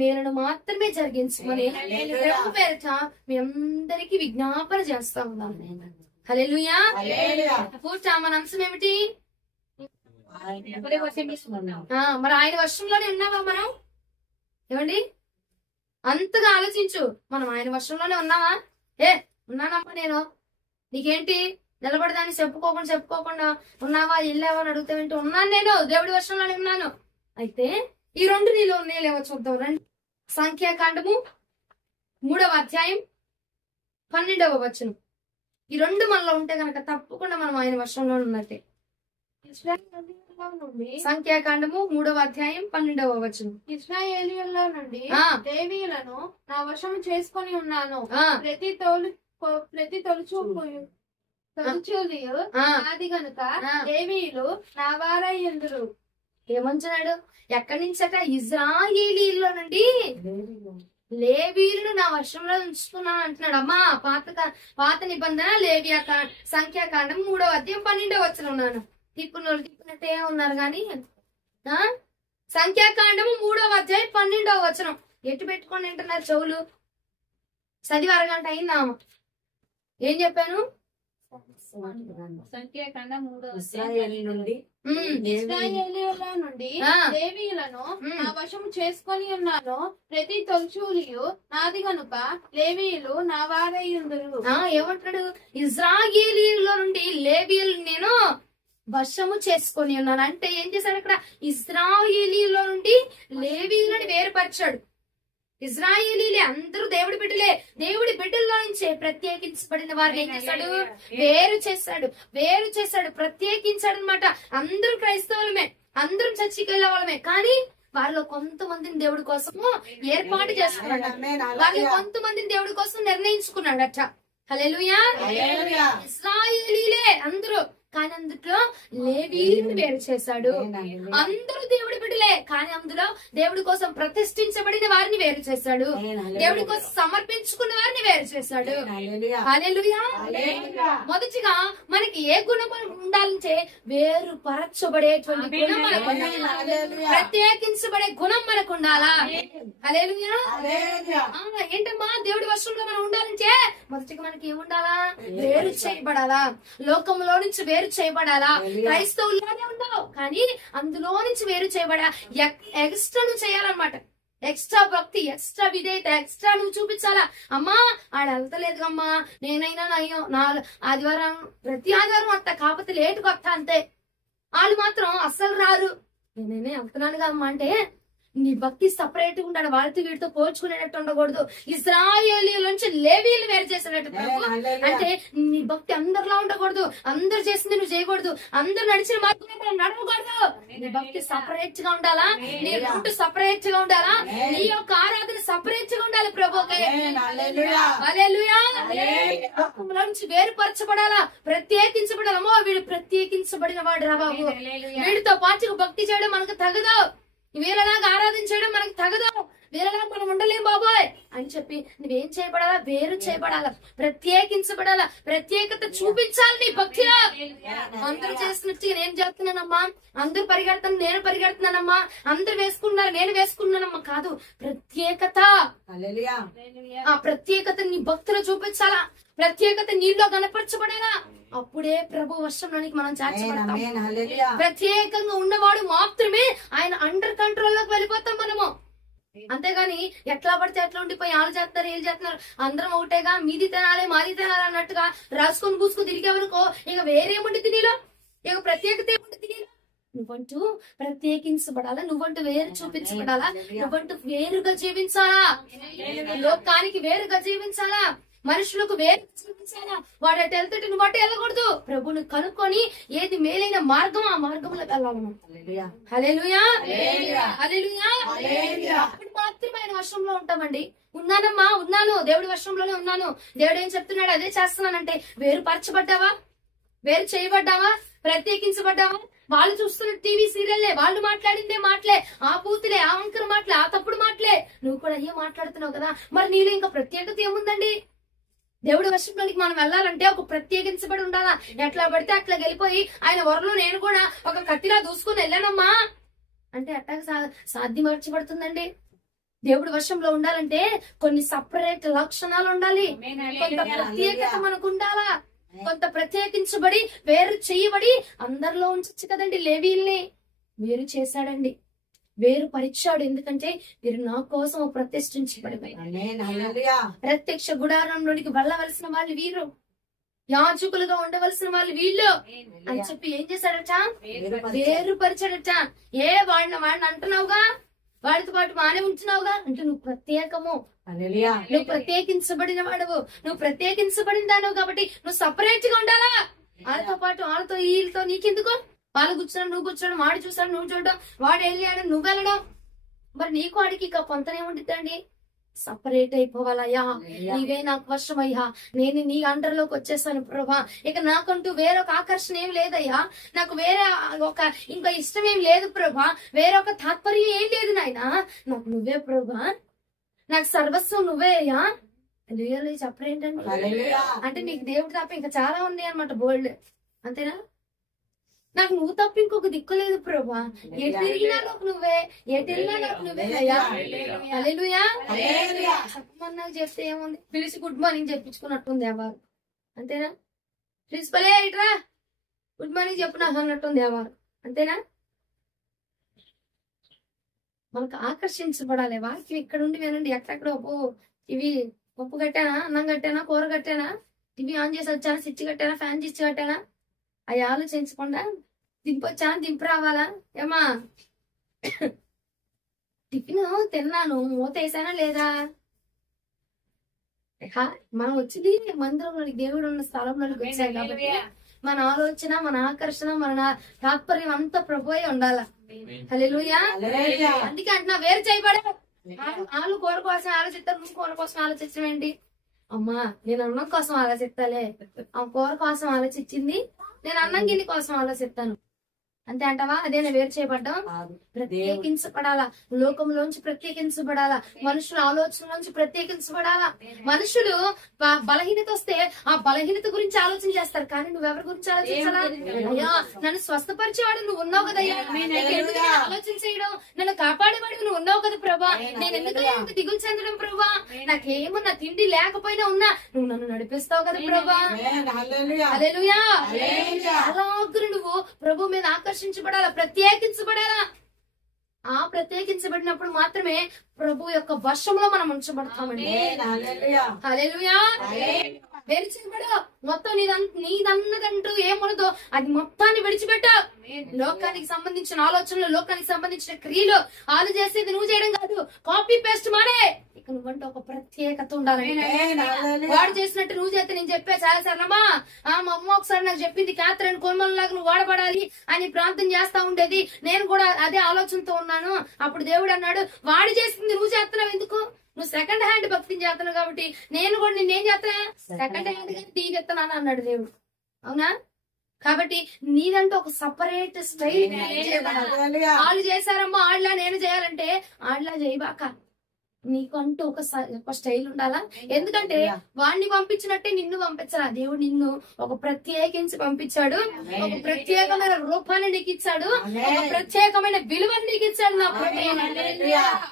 మేలును మాత్రమే జరిగించమని ప్రభు పేరిట మీ అందరికీ విజ్ఞాపన చేస్తా ఉన్నాం. హల్లెలూయా. పూర్తి మన అంశం ఏమిటి? మరి ఆయన వర్షంలోనే ఉన్నావా మనం? ఏమండి, అంతగా ఆలోచించు. మనం ఆయన వర్షంలోనే ఉన్నావా? ఉన్నానమ్మా నేను, నీకేంటి నిలబడదాన్ని చెప్పుకోకుండా ఉన్నావా, వెళ్ళావా అని అడుగుతావేంటి? ఉన్నాను, నేను దేవుడి వర్షంలోనే ఉన్నాను. అయితే ఈ 2 నీలో ఉన్నాయో చూద్దాం రండి. సంఖ్యాకాండము 3వ అధ్యాయం 12వ వచనం. ఈ 2 మనలో ఉంటే గనక తప్పకుండా మనం ఆయన వర్షంలో ఉన్నట్టే. సంఖ్యాకాండము 3వ అధ్యాయం 12వ వచనం. ఇశ్రాయేలీయుల్లో నుండి దేవీయులను నా వశం చేసుకొని ఉన్నాను. ప్రతి తొలుచూలియు నాది గనుక దేవీయులు నా వారయ్యుందురు. ఏమంటున్నాడు? ఎక్కడి నుంచట? ఇశ్రాయేలీయుల్లో నుండి లేవీయులను నా వర్షంలో ఉంచుకున్నాను అంటున్నాడు. అమ్మా, పాత నిబంధన లేవియా సంఖ్యాకాండం 3వ అధ్యాయం 12వ వచనం ఉన్నాను. తిప్పినట్టే ఉన్నారు గాని సంఖ్యాకాండము 3వ అధ్యాయం 12వ వచనం ఎటు పెట్టుకొని వింటున్నారు చెవులు? చదివి అరగంట అయిందా? ఏం చెప్పాను? సంఖ్యాకాండం 3వ నుండి నుండి లేవీయులను నా వశం చేసుకొని ఉన్నాను. ప్రతి తొలుచూలియు నాది గనుక లేవీయులు నా వారయ్యుందురు. ఏమంటాడు? ఇశ్రాయేలీయుల నుండి లేవీయులు నేను వశము చేసుకొని ఉన్నాను. అంటే ఏం చేశాడు అక్కడ? ఇశ్రాయేలీలో నుండి లేవీయులను వేరుపరిచాడు. ఇశ్రాయేలీలే అందరూ దేవుడి బిడ్డలే. దేవుడి బిడ్డల్లో నుంచే ప్రత్యేకించబడిన వారిని ఏం చేశాడు? వేరు చేశాడు, ప్రత్యేకించాడు అనమాట. అందరూ క్రైస్తవులమే, అందరూ చర్చికి వెళ్ళే వాళ్ళమే, కానీ వారిలో కొంతమందిని దేవుడి కోసము ఏర్పాటు చేసుకున్నాడు. వారిలో కొంతమందిని దేవుడి కోసం నిర్ణయించుకున్నాడట. హల్లెలూయా. ఇశ్రాయేలీలే అందరూ, కానీ అందులో లేవీయులను వేరు చేశాడు. అందరూ దేవుడి బిడ్డలే, కానీ అందులో దేవుడి కోసం ప్రతిష్ఠించబడిన వారిని వేరు చేశాడు. దేవుడి కోసం సమర్పించుకున్న వారిని వేరు చేశాడు. హల్లెలూయా. మొదటిగా మనకి ఏ గుణం ఉండాలంటే వేరు పరచబడేటువంటి గుణం మనకు ఉండాలి. ప్రత్యేకించబడే గుణం మనకు ఉండాలా? హల్లెలూయా. ఏంటమ్మా దేవుడి వశంలో మనం ఉండాలంటే మొదటిగా మనకి ఏముండాలా? వేరు చేయబడాలా, లోకంలో నుంచి వేరు చేయబడాలా. క్రైస్తవుల్లోనే ఉండవు కానీ అందులో నుంచి వేరు చేయబడా, ఎక్స్ట్రా నువ్వు చేయాలన్నమాట. ఎక్స్ట్రా భక్తి, ఎక్స్ట్రా విధేయత, ఎక్స్ట్రా నువ్వు చూపించాలా. అమ్మా ఆడ వెళ్తలేదు అమ్మా, నేనైనా ఆదివారం ప్రతి ఆదివారం వస్తా, కాకపోతే లేటుకు వస్తా అంతే. వాళ్ళు మాత్రం అస్సలు రారు. నేనే వెళ్తున్నాను కదమ్మా అంటే నీ భక్తి సపరేట్ గా ఉండాలి. వాళ్ళతో వీటితో పోల్చుకునేటట్టు ఉండకూడదు. ఇశ్రాయేలీయుల నుంచి లేవీయులు వేరు చేసినట్టు ప్రభు అంటే నీ భక్తి అందరిలో ఉండకూడదు. అందరు చేసింది నువ్వు చేయకూడదు. అందరు నడిచిన మార్గం నడవకూడదు. నీ భక్తి సపరేట్ గా ఉండాలా, నీ రూట్ సపరేట్ గా ఉండాలా, నీ యొక్క ఆరాధన సపరేట్ గా ఉండాలి ప్రభుకి. హల్లెలూయా. నుంచి వేరుపరచబడాలా, ప్రత్యేకించబడాలమ్మో వీడు ప్రత్యేకించబడిన వాడు రా బాబు. వీడితో పాటు భక్తి చేయడం మనకు తగదు, వీరలాగా ఆరాధించడం మనకు తగదు, వీరలాగా మనం ఉండలేం బాబోయ్ అని చెప్పి నువ్వేం చేయబడాలా? వేరు చేయబడాలా, ప్రత్యేకించబడాలా, ప్రత్యేకత చూపించాలి నీ భక్తిలో. అందరూ చేస్తున్నట్టు నేను చేస్తున్నానమ్మా, అందరూ పరిగెడతాను నేను పరిగెడుతున్నానమ్మా, అందరూ వేసుకున్నారు నేను వేసుకున్నానమ్మా కాదు. ప్రత్యేకత, ఆ ప్రత్యేకత నీ భక్తిలో చూపించాలా, ప్రత్యేకత నీలో కనపరచబడాలా. అప్పుడే ప్రభు వర్షంలోనికి మనం చేర్చబడతాం. ప్రత్యేకంగా ఉన్నవాడు మాత్రమే ఆయన అండర్ కంట్రోల్ లోకి వెళ్ళిపోతాం మనము. అంతేగాని ఎట్లా పడితే ఎట్లా ఉండిపోయి వాళ్ళు చేస్తారు వీళ్ళు చేస్తున్నారు అందరం ఒకటేగా మీది తినాలి మాది తినాలి అన్నట్టుగా రాసుకొని పూసుకొని తిరిగేవనుకో ఇక వేరేముండి నీలో, ఇక ప్రత్యేకత ఏముండి నీలో. నువ్వంటూ ప్రత్యేకించబడాలా, నువ్వంటూ వేరు చూపించబడాలా, నువ్వంటూ వేరుగా జీవించాలా, లోకానికి వేరుగా జీవించాలా, మనుషులకు వేరు చూపించాలా. వాడు అటు వెళ్తుంటే నువ్వు అటు వెళ్ళకూడదు. ప్రభుని కనుక్కొని ఏది మేలైన మార్గం ఆ మార్గంలో వెళ్ళాలి. హల్లెలూయా. అప్పుడు మాత్రమే ఆయన వర్షంలో ఉంటామండి. ఉన్నానమ్మా, ఉన్నాను దేవుడి వర్షంలోనే ఉన్నాను. దేవుడు ఏం చెప్తున్నాడు అదే చేస్తున్నానంటే వేరు పరచబడ్డావా, వేరు చేయబడ్డావా, ప్రత్యేకించబడ్డావా. వాళ్ళు చూస్తున్న టీవీ సీరియల్లే, వాళ్ళు మాట్లాడిందే మాటలే, ఆ బూతులే, ఆ వంకర మాటలే, ఆ తప్పుడు మాటలే, నువ్వు కూడా అయ్యే మాట్లాడుతున్నావు కదా. మరి నీలో ఇంకా ప్రత్యేకత ఏముందండి? దేవుడి వర్షంలోనికి మనం వెళ్ళాలంటే ఒక ప్రత్యేకించబడి ఉండాలా. ఎట్లా పడితే అట్లా వెళ్ళిపోయి ఆయన వరలో నేను కూడా ఒక కత్తిలా దూసుకుని వెళ్ళానమ్మా అంటే ఎట్లా సాధ్యమర్చబడుతుందండి? దేవుడి వర్షంలో ఉండాలంటే కొన్ని సపరేట్ లక్షణాలు ఉండాలి, కొంత ప్రత్యేకత మనకు ఉండాలా, కొంత ప్రత్యేకించబడి వేరు చేయబడి అందరిలో ఉంచచ్చు కదండి. లేవీల్ని వేరు చేశాడండి, వేరు పరిచాడు. ఎందుకంటే వీరు నా కోసం ప్రతిష్ఠించబడి ప్రత్యక్ష గుడారంలోనికి వెళ్ళవలసిన వాళ్ళు వీరు, యాజకులుగా ఉండవలసిన వాళ్ళు వీళ్ళు అని చెప్పి ఏం చేశాడట? వేరు పరిచాడట. వాడిని అంటున్నావుగా, వాడితో పాటు మానే ఉంటున్నావుగా అంటే నువ్వు ప్రత్యేకము, నువ్వు ప్రత్యేకించబడిన వాడవు, నువ్వు ప్రత్యేకించబడిన దానవు కాబట్టి నువ్వు సపరేట్ గా ఉండాలా. వాళ్ళతో పాటు వాళ్ళతో వీళ్ళతో నీకెందుకు? వాళ్ళు కూర్చోడం నువ్వు కూర్చోడం, వాడు చూసాడు నువ్వు చూడడం, వాడు వెళ్ళాడు నువ్వు వెళ్ళడం, మరి నీకు వాడికి ఇక పొంతనే ఉండిద్దండి. సపరేట్ అయిపోవాలయ్యా, నీవే నాకు వర్షం అయ్యా, నేను నీ అండర్లోకి వచ్చేసాను ప్రభా. ఇక నాకంటూ వేరొక ఆకర్షణ ఏం లేదయ్యా, నాకు వేరే ఒక ఇంకా ఇష్టం ఏం లేదు ప్రభా, వేరొక తాత్పర్యం ఏం లేదు నాయనా, నాకు నువ్వే ప్రభా, నాకు సర్వస్వం నువ్వే అయ్యా. చెప్పరేంటండి అంటే నీకు దేవుడు తప్ప ఇంకా చాలా ఉన్నాయి అనమాట బోల్డ్, అంతేనా? నాకు నువ్వు తప్ప ఇంకొక దిక్కు లేదు ప్రభా, ఎటు తిరిగినా నాకు నువ్వే, ఎటు వెళ్ళినా నాకు నువ్వే అయ్యా. హల్లెలూయా. చెప్పమన్నా చెప్తే ఏముంది, పిలిచి గుడ్ మార్నింగ్ చెప్పించుకున్నట్టుంది ఎవరు, అంతేనా? ప్రిన్సిపలే ఇట్రా గుడ్ మార్నింగ్ చెప్పు నాకు అన్నట్టుంది ఎవరు, అంతేనా? మనకు ఆకర్షించబడాలి వాక్యం ఇక్కడ ఉండి వినండి. ఎక్కడెక్కడ ఇవి పప్పు కట్టానా, అన్నం కట్టానా, కూర కట్టానా, టీవీ ఆన్ చేసి వచ్చానా, స్విచ్ కట్టానా, ఫ్యాన్ స్విచ్ కట్టానా, అవి ఆలోచించకుండా దింపొచ్చానా, దింపు రావాలా. ఏమా టిఫిన్ తిన్నాను, మూత వేసానా లేదా? మనం వచ్చింది మందిరంలోని దేవుడు ఉన్న స్థలంలోనికి వచ్చాయి కాబట్టి మన ఆలోచన, మన ఆకర్షణ, మన తాత్పర్యం అంతా ప్రభువే ఉండాలా. హల్లెలూయా. అందుకే అంటున్నా వేరు చేయబడ. వాళ్ళు కూర కోసం ఆలోచిస్తారు, నువ్వు కూర కోసం ఆలోచించడం ఏంటి? అమ్మా నేను అన్నం కోసం ఆలోచిస్తాలే, ఆ కూర కోసం ఆలోచించింది నేను అన్నం గిన్నె కోసం ఆలోచిస్తాను అంతే అంటావా? అదేనా వేరు చేయబడ్డం? ప్రత్యేకించబడాలా, లోకంలోంచి ప్రత్యేకించబడాలా, మనుషుల ఆలోచనలోంచి ప్రత్యేకించబడాలా. మనుషులు బలహీనత వస్తే ఆ బలహీనత గురించి ఆలోచన చేస్తారు, కానీ నువ్వెవరి గురించి ఆలోచించాలా? అయ్యా నన్ను స్వస్థపరిచేవాడు నువ్వు ఉన్నావు కదయ్యా, ఆలోచన చేయడం, నన్ను కాపాడేవాడు నువ్వు ఉన్నావు కదా ప్రభా, నేను ఎందుకు దిగులు చెందడం ప్రభా, నాకేమో నా తిండి లేకపోయినా ఉన్నా నువ్వు నన్ను నడిపిస్తావు కదా ప్రభా. హల్లెలూయా. అలాగే నువ్వు ప్రభు మీద ఆకర్షించబడాలా, ప్రత్యేకించబడాలా. ఆ ప్రత్యేకించబడినప్పుడు మాత్రమే ప్రభు యొక్క వర్షంలో మనం ఉంచబడతామండి. హల్లెలూయా. వేరు చేయబడు, మొత్తం నీదన్నదంటూ ఏమున్నదో అది మొత్తాన్ని విడిచిపెట్ట. లోకానికి సంబంధించిన ఆలోచనలు, లోకానికి సంబంధించిన క్రియలు ఆలు చేసేది నువ్వు చేయడం కాదు, కాపీ పేస్ట్ మాడే. ఇక నువ్వంటే ఒక ప్రత్యేకత ఉండాలి. వాడు చేసినట్టు నువ్వు చేస్తే నేను చెప్పా చాలా సార్లమ్మా, మా అమ్మ ఒకసారి నాకు చెప్పింది, క్యాథరిన్ కోమల్లాగా నువ్వు వాడబడాలి అని ప్రార్థన చేస్తా ఉండేది. నేను కూడా అదే ఆలోచనతో ఉన్నాను. అప్పుడు దేవుడు అన్నాడు, వాడు చేసింది నువ్వు చేస్తున్నావు ఎందుకు? నువ్వు సెకండ్ హ్యాండ్ భక్తిని చేస్తున్నావు కాబట్టి నేను కూడా నిన్నేం చేస్తున్నా, సెకండ్ హ్యాండ్ గా తీగెత్తున్నాను అన్నాడు దేవుడు. అవునా? కాబట్టి నీదంటూ ఒక సపరేట్ స్టైల్. వాళ్ళు చేశారమ్మా ఆడలా నేను చేయాలంటే ఆడలా చేయబాక, నీకంటూ ఒక స్టైల్ ఉండాలా. ఎందుకంటే వాడిని పంపించినట్టే నిన్ను పంపించాలా. దేవుడు నిన్ను ఒక ప్రత్యేకించి పంపించాడు, ఒక ప్రత్యేకమైన రూపాన్ని నీకు ఇచ్చాడు, ఒక ప్రత్యేకమైన విలువని నీకు ఇచ్చాడు నా ప్రభు.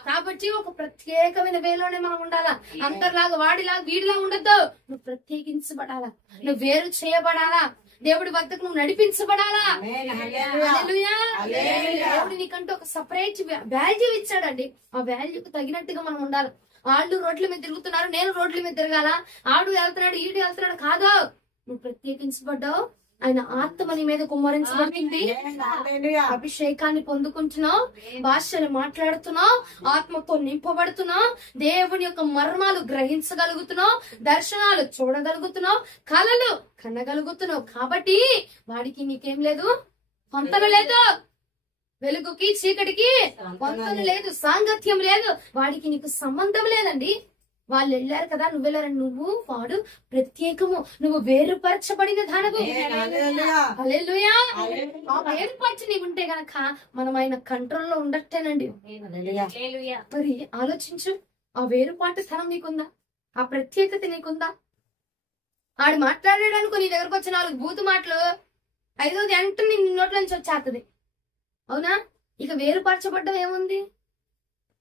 కాబట్టి ఒక ప్రత్యేకమైన వేలోనే మనం ఉండాలా. అందరిలాగా వాడిలాగా వీడిలా ఉండద్దు. నువ్వు ప్రత్యేకించబడాలా, నువ్వు వేరు చేయబడాలా, దేవుడి వద్దకు నువ్వు నడిపించబడాలా. హల్లెలూయా. దేవుడు నీకంటూ ఒక సపరేట్ వాల్యూ ఇచ్చాడండి. ఆ వాల్యూకి తగినట్టుగా మనం ఉండాలి. వాళ్ళు రోడ్ల మీద తిరుగుతున్నారు, నేను రోడ్ల మీద తిరగాల, ఆడు వెళ్తున్నాడు ఈడు వెళ్తున్నాడు కాదు. నువ్వు ప్రత్యేకించబడ్డావు, ఆయన ఆత్మ నీ మీద కుమ్మరించబడింది, అభిషేకాన్ని పొందుకుంటున్నావు, భాషలు మాట్లాడుతున్నావు, ఆత్మతో నింపబడుతున్నావు, దేవుని యొక్క మర్మాలు గ్రహించగలుగుతున్నావు, దర్శనాలు చూడగలుగుతున్నావు, కళలు కనగలుగుతున్నావు. కాబట్టి వాడికి నీకేం లేదు, పొంతన లేదు. వెలుగుకి చీకటికి పొంతన లేదు, సాంగత్యం లేదు, వాడికి నీకు సంబంధం లేదండి. వాళ్ళు వెళ్ళారు కదా, నువ్వు వెళ్ళారని నువ్వు వాడు ప్రత్యేకము, నువ్వు వేరుపరచబడిన ధనము. హల్లెలూయా. ఆ వేరుపరచి నీవు ఉంటే గనక మనం ఆయన కంట్రోల్లో ఉండట్టేనండి. మరి ఆలోచించు, ఆ వేరుపాటు ధనం నీకుందా? ఆ ప్రత్యేకత నీకుందా? ఆడు మాట్లాడాడనుకో, నీ దగ్గరకు వచ్చి 4 బూతు మాటలు, 5వది వెంటనే నీ నోట్ల నుంచి వచ్చేస్తుంది. అవునా? ఇక వేరుపరచబడ్డం ఏముంది?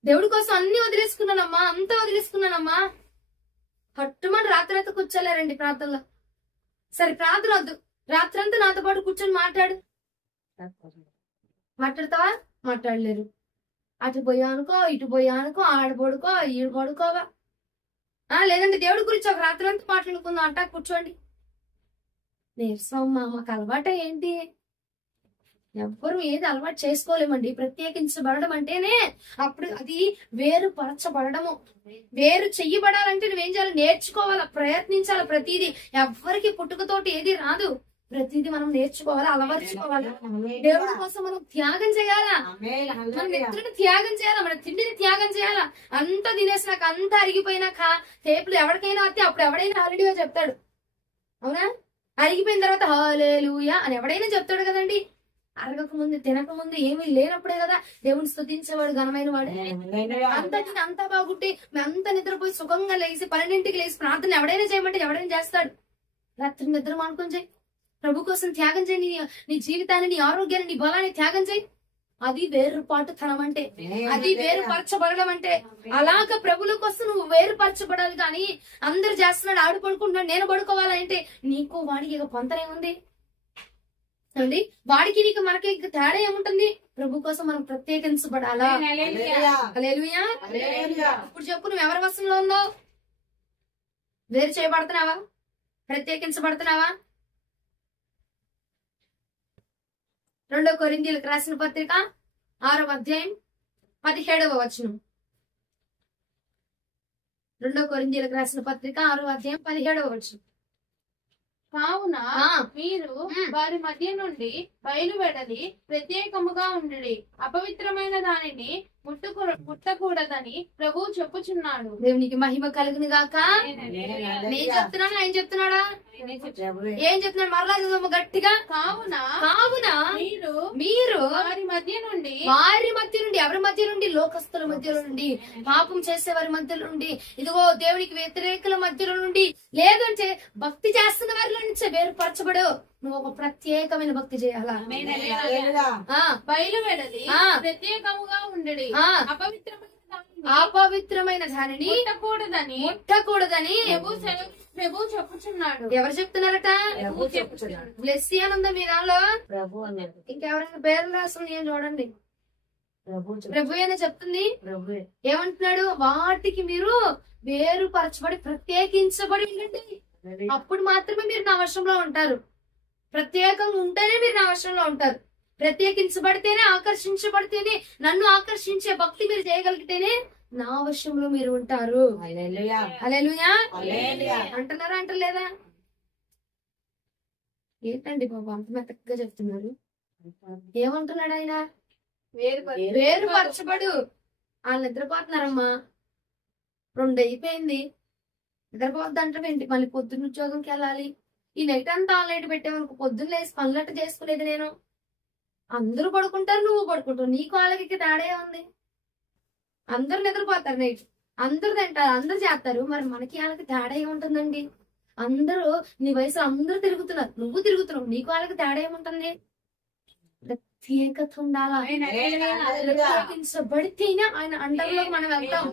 దేవుడి కోసం అన్ని వదిలేసుకున్నానమ్మా, అంతా వదిలేసుకున్నానమ్మా. పట్టుమని రాత్రంతా కూర్చోలేరండి ప్రార్థనలో. సరే ప్రార్థన వద్దు, రాత్రంతా నాతో పాటు కూర్చొని మాట్లాడతావా? మాట్లాడలేరు. అటు పోయానుకో, ఇటు పోయానుకో, ఆడ పడుకో, ఈడు పడుకోవా. లేదంటే దేవుడి గురించి ఒక రాత్రంతా మాట్లాడుకుందాం అంటా కూర్చోండి. నీరసమ్మా, మాకు అలవాట ఏంటి? ఎవ్వరు ఏది అలవాటు చేసుకోలేమండి. ప్రత్యేకించబడడం అంటేనే అప్పుడు అది వేరుపరచబడము. వేరు చెయ్యబడాలంటే నువ్వేం చేయాలి? నేర్చుకోవాలా, ప్రయత్నించాలా. ప్రతిదీ ఎవ్వరికి పుట్టుకతోటి ఏది రాదు, ప్రతిదీ మనం నేర్చుకోవాలా, అలవర్చుకోవాలా. దేవుడి కోసం మనం త్యాగం చేయాలా, మన నిద్రని త్యాగం చేయాలా, మన తిండిని త్యాగం చేయాలా. అంతా తినేసినాక, అంతా అరిగిపోయినాక టేపులు ఎవరికైనా వస్తే అప్పుడు ఎవడైనా హాలిడేగా చెప్తాడు. అవునా? అరిగిపోయిన తర్వాత హల్లెలూయా అని ఎవడైనా చెప్తాడు కదండి. అరగక ముందు, తినక ముందు, ఏమీ లేనప్పుడే కదా దేవుని స్తుతించేవాడు, ఘనమైన వాడు. అంతా బాగుంటే అంతా నిద్రపోయి సుఖంగా లేచి 12ంటికి లేచి ప్రార్థన ఎవడైనా చేయమంటే ఎవడైనా చేస్తాడు. రాత్రి నిద్ర మానుకొని చేయి, ప్రభు కోసం త్యాగం చేయి. నీ జీవితాన్ని, నీ ఆరోగ్యాన్ని, నీ బలాన్ని త్యాగం చేయి. అది వేరుపాటుతనం అంటే, అది వేరుపరచబడడం అంటే. అలాగ ప్రభుల కోసం నువ్వు వేరుపరచబడాలి. కానీ అందరు చేస్తున్నాడు, ఆడు పడుకుంటున్నాడు, నేను పడుకోవాలంటే నీకు వాడికి ఇక పొంతనేముంది అండి? వాడికి నీకు మనకి తేడా ఏముంటుంది? ప్రభు కోసం మనం ప్రత్యేకించబడాలా. హల్లెలూయా. ఇప్పుడు చెప్పు, నువ్వు ఎవరి వశంలో ఉన్నావు? వేరు చేయబడుతున్నావా? ప్రత్యేకించబడుతున్నావా? 2 కొరింథీయులకు రాసిన పత్రిక 6వ అధ్యాయం 17వ వచనం. 2 కొరింథీయులకు రాసిన పత్రిక 6వ అధ్యాయం 17వ వచనం. కావున మీరు వారి మధ్య నుండి బయలువెడలి ప్రత్యేకముగా ఉండి అపవిత్రమైన దానిని ముట్టకూడదని ప్రభువు చెప్పుచున్నాడు. దేవునికి మహిమ కలుగును గాక. నేను చెప్తున్నాను, ఆయన చెప్తున్నాడా? ఏం చెప్తున్నాడు? మరలా చదువు గట్టిగా. కావున మీరు వారి మధ్య నుండి ఎవరి మధ్య నుండి? లోకస్తుల మధ్యలో నుండి, పాపం చేసే వారి మధ్యలో నుండి, ఇదిగో దేవునికి వ్యతిరేకుల మధ్యలో నుండి, లేదంటే భక్తి చేస్తున్న వారిలో నుంచి వేరుపరచబడు. నువ్వు ఒక ప్రత్యేకమైన భక్తి చేయాలా? బయలువెడలి ప్రత్యేకముగా ఉండడి. అపవిత్రమైన దానిని ముట్టకూడదని ప్రభు చెప్పుచున్నాడు. ఎవరు చెప్తున్నారట? బ్లెస్సీ అని ఉందా మీ దానిలో? ఇంకెవరైనా పేర్లు రాసిన ఏం చూడండి. ప్రభు అయినా చెప్తుంది. ఏమంటున్నాడు? వాటికి మీరు వేరుపరచబడి ప్రత్యేకించబడి ఉండండి. అప్పుడు మాత్రమే మీరు నా వశంలో ఉంటారు. ప్రత్యేకంగా ఉంటేనే మీరు నా వశంలో ఉంటారు. ప్రత్యేకించబడితేనే, ఆకర్షించబడితేనే, నన్ను ఆకర్షించే భక్తి మీరు చేయగలిగితేనే నా వశంలో మీరు ఉంటారు. హల్లెలూయా అంటున్నారా? అంటలేదా? ఏంటండి బాబు అంత మెత్తగా చెప్తున్నారు? ఏమంటున్నాడు ఆయన? వేరుపరచబడు. వాళ్ళు నిద్రపోతున్నారమ్మా, 2 అయిపోయింది. నిద్రపోద్దంటే ఏంటి? మళ్ళీ పొద్దున్న ఉద్యోగంకి వెళ్ళాలి. ఈ నైట్ అంతా ఆన్లైన్ పెట్టేవరకు పొద్దున్న లేసి పనులట్ట చేసుకునేది నేను. అందరూ పడుకుంటారు, నువ్వు పడుకుంటావు. నీకు వాళ్ళకి తేడా ఉంది. అందరు నిద్రపోతారు నైట్, అందరు తింటారు, అందరు చేస్తారు. మరి మనకి వాళ్ళకి తేడా ఏముంటుందండి? అందరూ నీ వయసు అందరూ తిరుగుతున్నారు, నువ్వు తిరుగుతున్నావు. నీకు వాళ్ళకి తేడా ఏముంటుంది? ప్రత్యేకత ఉండాలా? ప్రత్యేకించబడితేనే ఆయన అండర్లోకి మనం వెళ్తాం.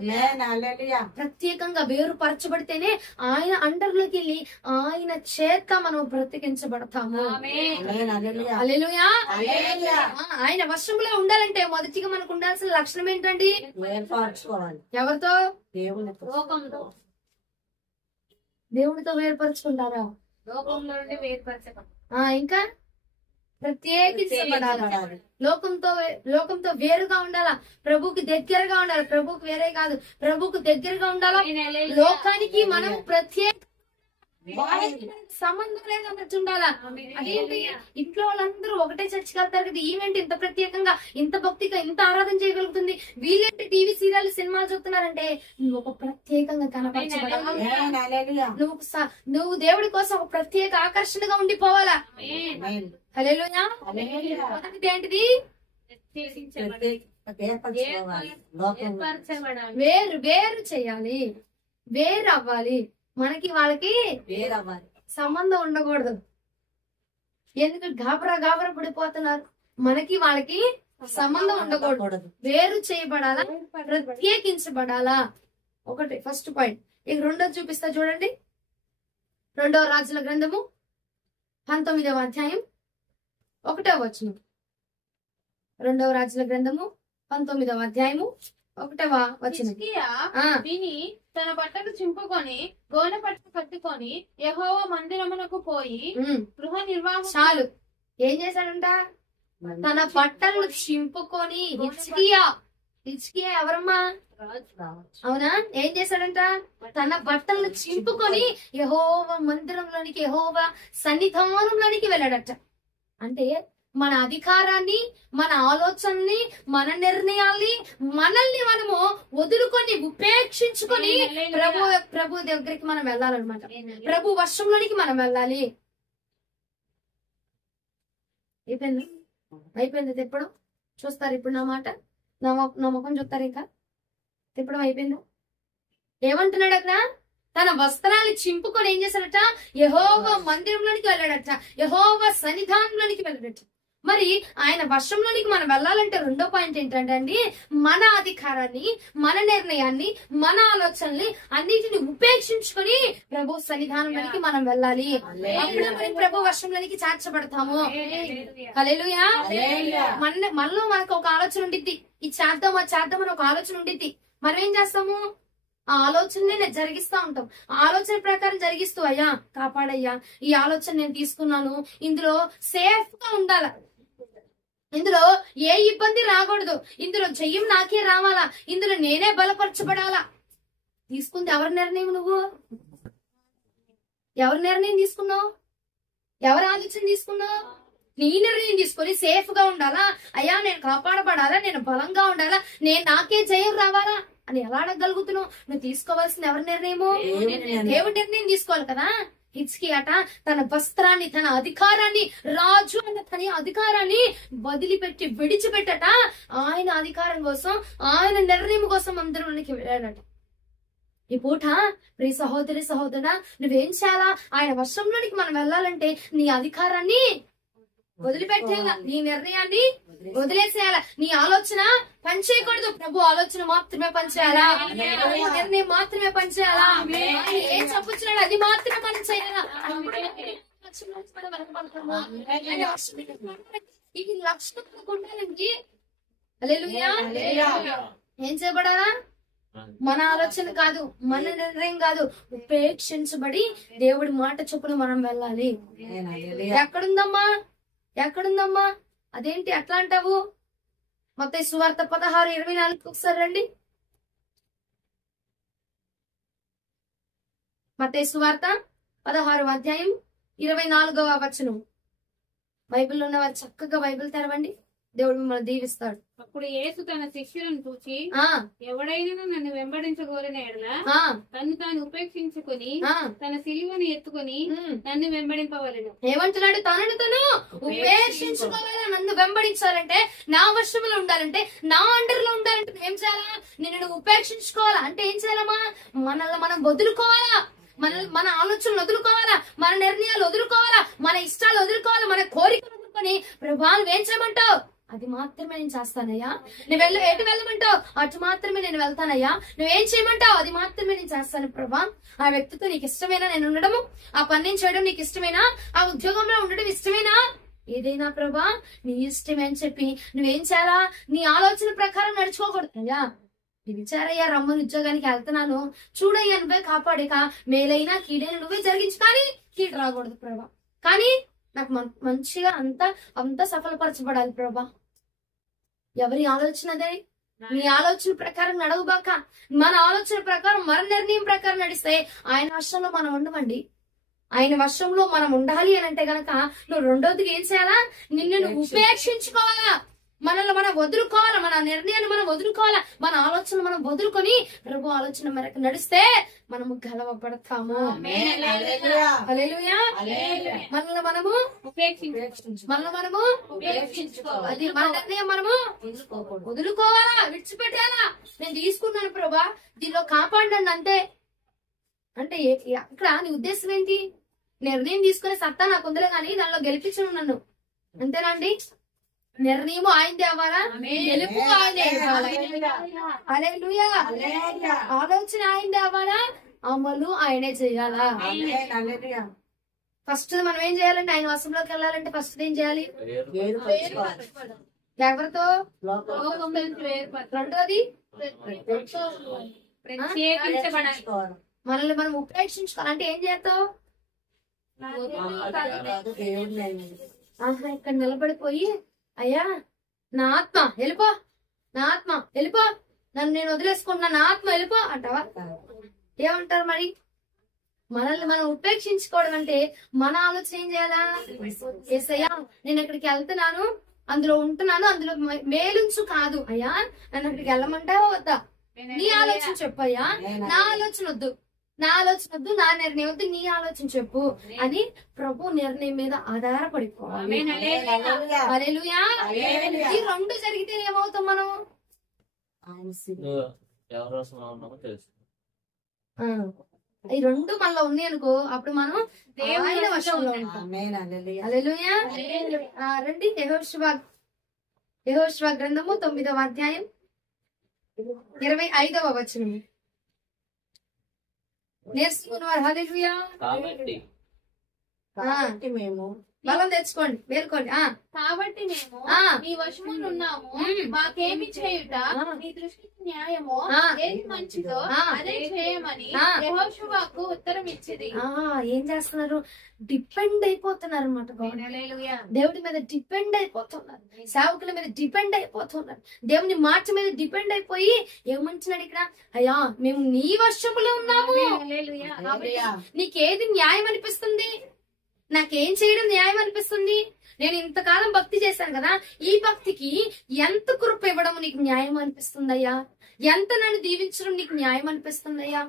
ప్రత్యేకంగా వేరుపరచబడితేనే ఆయన అండర్లోకి వెళ్ళి ఆయన చేత మనం ప్రత్యేకించబడతాము. హల్లెలూయా. ఆయన వశంలో ఉండాలంటే మొదటిగా మనకు ఉండాల్సిన లక్షణం ఏంటండి? ఎవరితో? దేవునితో వేరుపరచుకుంటారా? లోకంలో నుండి వేరుపరచడం. ఇంకా ప్రత్యేకించబడాలి. లోకంతో వేరుగా ఉండాలా? ప్రభుకి దగ్గరగా ఉండాలి. ప్రభుకి వేరే కాదు, ప్రభుకు దగ్గరగా ఉండాలా. లోకానికి మనం ప్రత్యేక సంబంధం లేదన్నట్టు ఉండాలా. అదేంటి? ఇంట్లో వాళ్ళందరూ ఒకటే చర్చికి వెళ్తారు కదా, ఈవెంట్ ఇంత ప్రత్యేకంగా, ఇంత భక్తిగా, ఇంత ఆరాధన చేయగలుగుతుంది. వీళ్ళేంటి టీవీ సీరియల్ సినిమాలు చూస్తున్నారంటే నువ్వు ఒక ప్రత్యేకంగా కనపరచబడాలి. నువ్వు దేవుడి కోసం ఒక ప్రత్యేక ఆకర్షణగా ఉండిపోవాలా. హల్లెలూయా. మొదటిది ఏంటిది? వేరు చేయాలి, వేరు అవ్వాలి. మనకి వాళ్ళకి సంబంధం ఉండకూడదు. ఎందుకంటే గాబరా పడిపోతున్నారు. మనకి వాళ్ళకి సంబంధం ఉండకూడదు. వేరు చేయబడాలా, ప్రత్యేకించబడాలా. ఒకటి ఫస్ట్ పాయింట్. ఇక రెండోది చూపిస్తా చూడండి. 2వ రాజుల గ్రంథము 19వ అధ్యాయం 1వ వచనం. 2వ రాజుల గ్రంథము 19వ అధ్యాయము 1వ వచనం. విని తన బట్టలు చింపుకొని గోనె పట్ట కట్టుకొని యెహోవా మందిరమునకు పోయి గృహ నిర్వాహం. చాలు. ఏం చేశాడంట? తన బట్టలు చింపుకొని. హిజ్కియా ఎవరమ్మా? అవునా? ఏం చేశాడంట? తన బట్టలను చింపుకొని యెహోవా మందిరంలోనికి, యెహోవా సన్నిధానంలోనికి వెళ్ళాడట. అంటే మన అధికారాన్ని, మన ఆలోచనని, మన నిర్ణయాల్ని, మనల్ని మనము వదులుకొని ఉపేక్షించుకొని ప్రభు దగ్గరికి మనం వెళ్ళాలన్నమాట. ప్రభు వర్షంలోనికి మనం వెళ్ళాలి. అయిపోయింది తిప్పడం. చూస్తారు ఇప్పుడు నా మాట, నా ముఖం చూస్తారు. ఇంకా తిప్పడం అయిపోయిందా? ఏమంటున్నాడు అక్కడ? తన వస్త్రాన్ని చింపుకొని ఏం చేశాడట? యెహోవా మందిరంలోనికి వెళ్ళాడట, యెహోవా సన్నిధానంలోనికి వెళ్ళాడట. మరి ఆయన వర్షంలోనికి మనం వెళ్ళాలంటే రెండో పాయింట్ ఏంటంటే అండి, మన అధికారాన్ని, మన నిర్ణయాన్ని, మన ఆలోచనల్ని అన్నిటిని ఉపేక్షించుకొని ప్రభు సన్నిధానంలోనికి మనం వెళ్ళాలి. అప్పుడే మనం ప్రభు వర్షంలోనికి చేర్చబడతాము. హల్లెలూయా. మనలో మనకు ఒక ఆలోచన ఉండిద్ది, ఇది చేద్దాం అది చేద్దాం అని ఒక ఆలోచన ఉండిద్ది. మనం ఏం చేస్తాము? ఆ ఆలోచననే జరిగిస్తా ఉంటాం. ఆలోచన ప్రకారం జరిగిస్తూ, అయ్యా కాపాడయ్యా, ఈ ఆలోచన నేను తీసుకున్నాను, ఇందులో సేఫ్ గా ఉండాలా, ఇందులో ఏ ఇబ్బంది రాకూడదు, ఇందులో జయం నాకే రావాలా, ఇందులో నేనే బలపరచబడాలా. తీసుకుంది ఎవరి నిర్ణయం? నువ్వు ఎవరి నిర్ణయం తీసుకున్నావు? ఎవరి ఆలోచన తీసుకున్నావు? నీ నిర్ణయం తీసుకొని సేఫ్ గా ఉండాలా, అయ్యా నేను కాపాడబడాలా, నేను బలంగా ఉండాలా, నేను నాకే జయం రావాలా అని ఎలా అడగగలుగుతున్నావు? నువ్వు తీసుకోవాల్సిన ఎవరి నిర్ణయము? దేవుడి నిర్ణయం తీసుకోవాలి కదా. హిజ్కియా తన వస్త్రాన్ని, తన అధికారాన్ని, రాజు అన్న తన అధికారాన్ని వదిలిపెట్టి విడిచిపెట్టట ఆయన అధికారం కోసం, ఆయన నిర్ణయం కోసం అందరికి వెళ్ళాడట. ఈ పూట ప్రియ సహోదరి సహోదరుడా, నువ్వేం చేయాలా? ఆయన వర్షంలోనికి మనం వెళ్ళాలంటే నీ అధికారాన్ని వదిలిపెట్టేయాలా, నీ నిర్ణయాన్ని వదిలేసేయాలా, నీ ఆలోచన పనిచేయకూడదు. ప్రభు ఆలోచన మాత్రమే పనిచేయాలా, నిర్ణయం మాత్రమే పనిచేయాలా, ఏం చెప్పుచున్నాడు అది మాత్రమే పని చేయాలా. ఈ లక్ష్యం ఉండాలండి. హల్లెలూయా. ఏం చేయబడాలా? మన ఆలోచన కాదు, మన నిర్ణయం కాదు, ఉపేక్షించబడి దేవుడి మాట చొప్పున మనం వెళ్ళాలి. ఎక్కడుందమ్మా ఎక్కడుందమ్మా అదేంటి అట్లా అంటావు? మత్తయి సువార్త 16:24 ఒకసారి రండి. మత్తయి సువార్త 16:24 బైబిల్లో ఉన్నవారు చక్కగా బైబిల్ తెరవండి, దేవుడు మిమ్మల్ని దీవిస్తాడు. అప్పుడు యేసు తన శిష్యులను చూచి, ఎవడైనా నన్ను వెంబడించగోరిన ఎడల తను తాను ఉపేక్షించుకుని తన సిలువను ఎత్తుకుని నన్ను వెంబడింపవలెను. ఏమంటున్నాడు? తనను తను ఉపేక్షించుకోవాలా. నన్ను వెంబడించాలంటే, నా వశంలో ఉండాలంటే, నా అండర్ లో ఉండాలంటే నువ్వేం చేయాలా? నిన్ను ఉపేక్షించుకోవాలా. అంటే ఏం చేయాలమ్మా? మనల్ని మనం వదులుకోవాలా, మన ఆలోచనలు వదులుకోవాలా, మన నిర్ణయాలు వదులుకోవాలా, మన ఇష్టాలు వదులుకోవాలా, మన కోరికలు వదులుకొని ప్రభా నువ్వేం చేయమంటావు అది మాత్రమే నేను చేస్తానయ్యా, నువ్వు ఎటు వెళ్ళమంటావు అటు మాత్రమే నేను వెళ్తానయ్యా, నువ్వేం చేయమంటావు అది మాత్రమే నేను చేస్తాను ప్రభా. ఆ వ్యక్తితో నీకు ఇష్టమేనా నేను ఉండడము, ఆ పని చేయడం నీకు ఇష్టమేనా, ఆ ఉద్యోగంలో ఉండడం ఇష్టమేనా, ఏదైనా ప్రభా నీ ఇష్టమే అని చెప్పి నువ్వేం చేయాలా? నీ ఆలోచన ప్రకారం నడుచుకోకూడదయ్యా. పిలిచారయ్యా, రమ్మని ఉద్యోగానికి వెళ్తున్నాను, చూడయ్యా నువ్వే కాపాడేక, మేలైనా కీడైనా నువ్వే జరిగించు, కానీ కీడు రాకూడదు ప్రభా. కానీ నాకు మంచిగా అంతా సఫలపరచబడాలి ప్రభా. ఎవరి ఆలోచన అదే? నీ ఆలోచన ప్రకారం నడవబాక. మన ఆలోచన ప్రకారం, మన నిర్ణయం ప్రకారం నడిస్తే ఆయన వర్షంలో మనం ఉండమండి. ఆయన వర్షంలో మనం ఉండాలి అని అంటే గనక నువ్వు రెండోదిగా ఏం చేయాలా? నిన్ను నువ్వు ఉపేక్షించుకోవాలా, మనల్ని మనం వదులుకోవాలా, మన నిర్ణయాన్ని మనం వదులుకోవాలా, మన ఆలోచన మనం వదులుకొని ప్రభు ఆలోచన మేరకు నడిస్తే మనము గెలవబడతాము. హల్లెలూయా. మనల్ని మనము అది మన నిర్ణయం మనము వదులుకోవాలా, విడిచిపెట్టాలా. నేను తీసుకున్నాను ప్రభా, దీనిలో కాపాడండి అంతే. అంటే ఇక్కడ నీ ఉద్దేశం ఏంటి? నిర్ణయం తీసుకునే సత్తా నాకు ఉందిలే కానీ దానిలో గెలిపించను నన్ను, అంతేనండి. నిర్ణయము ఆయనదే అవ్వాలా, గెలుపు ఆయనే ఇవ్వాలా. హల్లెలూయా. ఆలోచన ఆయనదే అవ్వాలా, అమలు ఆయనే చేయాలా. ఫస్ట్ మనం ఏం చేయాలంటే ఆయన వశంలోకి వెళ్ళాలంటే ఫస్ట్ ఏం చేయాలి? ఎవరితో? రెండోది మనల్ని మనం ఉపేక్షించుకోవాలంటే ఏం చేస్తావు? ఇక్కడ నిలబడిపోయి అయ్యా నా ఆత్మ వెళ్ళిపో, నా ఆత్మ వెళ్ళిపో, నన్ను నేను వదిలేసుకుంటున్నా, నా ఆత్మ వెళ్ళిపో అంటావా? ఏమంటారు మరి? మనల్ని మనం ఉపేక్షించుకోవడం అంటే మన ఆలోచన ఏం చేయాలా? యేసయ్యా నేను ఇక్కడికి వెళ్తున్నాను, అందులో ఉంటున్నాను, అందులో మేలుంచు కాదు అయ్యా, నన్ను అక్కడికి వెళ్ళమంటావా వద్దా? నీ ఆలోచన చెప్పు అయ్యా, నా ఆలోచన వద్దు, నా ఆలోచన వద్దు, నా నిర్ణయం వద్దు, నీ ఆలోచన చెప్పు అని ప్రభు నిర్ణయం మీద ఆధారపడిపోవాలి. హల్లెలూయా. ఈ రెండు జరిగితే ఏమవుతాం మనం? ఈ రెండు మనలో ఉన్నాయి అనుకో, అప్పుడు మనం దేవుని వశంలో ఉంటాం. హల్లెలూయా. రండి యెహోషువ గ్రంథము 9వ అధ్యాయం 25వ వచనం నేర్చుకున్నవారు. హల్లెలూయా. కాబట్టి మేము బలం తెచ్చుకోండి, మేల్కోండి. కాబట్టి మేము నీ వశమున ఉన్నాము, మాకేమి చేయుట నీ దృష్టికి న్యాయమో, ఏది మంచిదో అదే చేయమని యెహోషువకు ఉత్తరం ఇచ్చింది. ఏం చేస్తున్నారు? డిపెండ్ అయిపోతున్నారు అన్నమాట. దేవుడి మీద డిపెండ్ అయిపోతున్నారు, సేవకుల మీద డిపెండ్ అయిపోతున్నారు, దేవుని మాట మీద డిపెండ్ అయిపోయి ఏమంటున్నాడు ఇక్కడ? అయ్యా మేము నీ వశములో ఉన్నాము, నీకేది న్యాయం అనిపిస్తుంది, నాకేం చేయడం న్యాయం అనిపిస్తుంది, నేను ఇంతకాలం భక్తి చేశాను కదా, ఈ భక్తికి ఎంత కృప ఇవ్వడం నీకు న్యాయం అనిపిస్తుందయ్యా? ఎంత నన్ను దీవించడం నీకు న్యాయం అనిపిస్తుందయ్యా?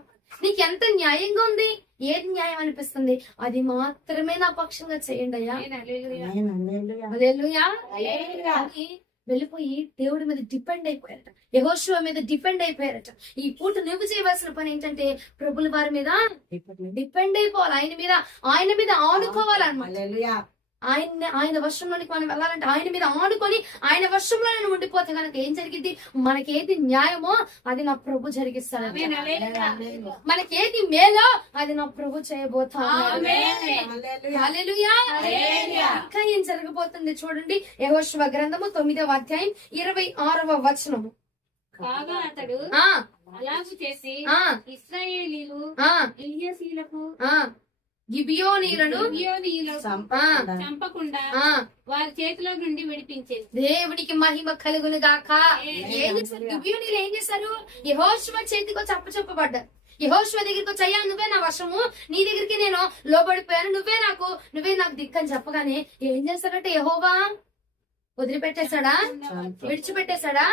నీకు ఎంత న్యాయంగా ఉంది? ఏది న్యాయం అనిపిస్తుంది? అది మాత్రమే నా పక్షంగా చేయండి అయ్యా. హల్లెలూయా. అని వెళ్ళిపోయి దేవుడి మీద డిపెండ్ అయిపోయారట, యెహోషువ మీద డిపెండ్ అయిపోయారట. ఈ పూట నువ్వు చేయవలసిన పని ఏంటంటే ప్రభుల వారి మీద డిపెండ్ అయిపోవాలి, ఆయన మీద ఆనుకోవాలన్నమాట. ఆయన వర్షంలోనికి మనం వెళ్ళాలంటే ఆయన మీద ఆనుకొని ఆయన వర్షంలో నేను ఉండిపోతే కనుక ఏం జరిగింది? మనకేది న్యాయమో అది నా ప్రభు జరిగిస్తాడు. మనకేది మేలో అది నా ప్రభు చేయబోతాడు. ఇంకా ఏం జరగబోతుంది చూడండి. యెహోషువ గ్రంథము 9వ అధ్యాయం 26వ వచనము. కాగా అతడు అలాగు చేసి ఇశ్రాయేలీలు ఇల్యాసీలకు గిబియోనీలను చంపకుండా వారి చేతిలో నుండి విడిపించేది. దేవుడికి మహిమ కలుగును గాక. గిబియోనీలు ఏం చేశారు? యెహోషువ చేతికి వచ్చి అప్పచెప్పబడ్డారు. యెహోషువ దగ్గరికి వచ్చి, అయ్యా నువ్వే నా వశము, నీ దగ్గరికి నేను లోబడిపోయాను, నువ్వే నాకు దిక్కని చెప్పగానే ఏం చేస్తారంటే యెహోవా వదిలిపెట్టేశాడా? విడిచిపెట్టేశాడా?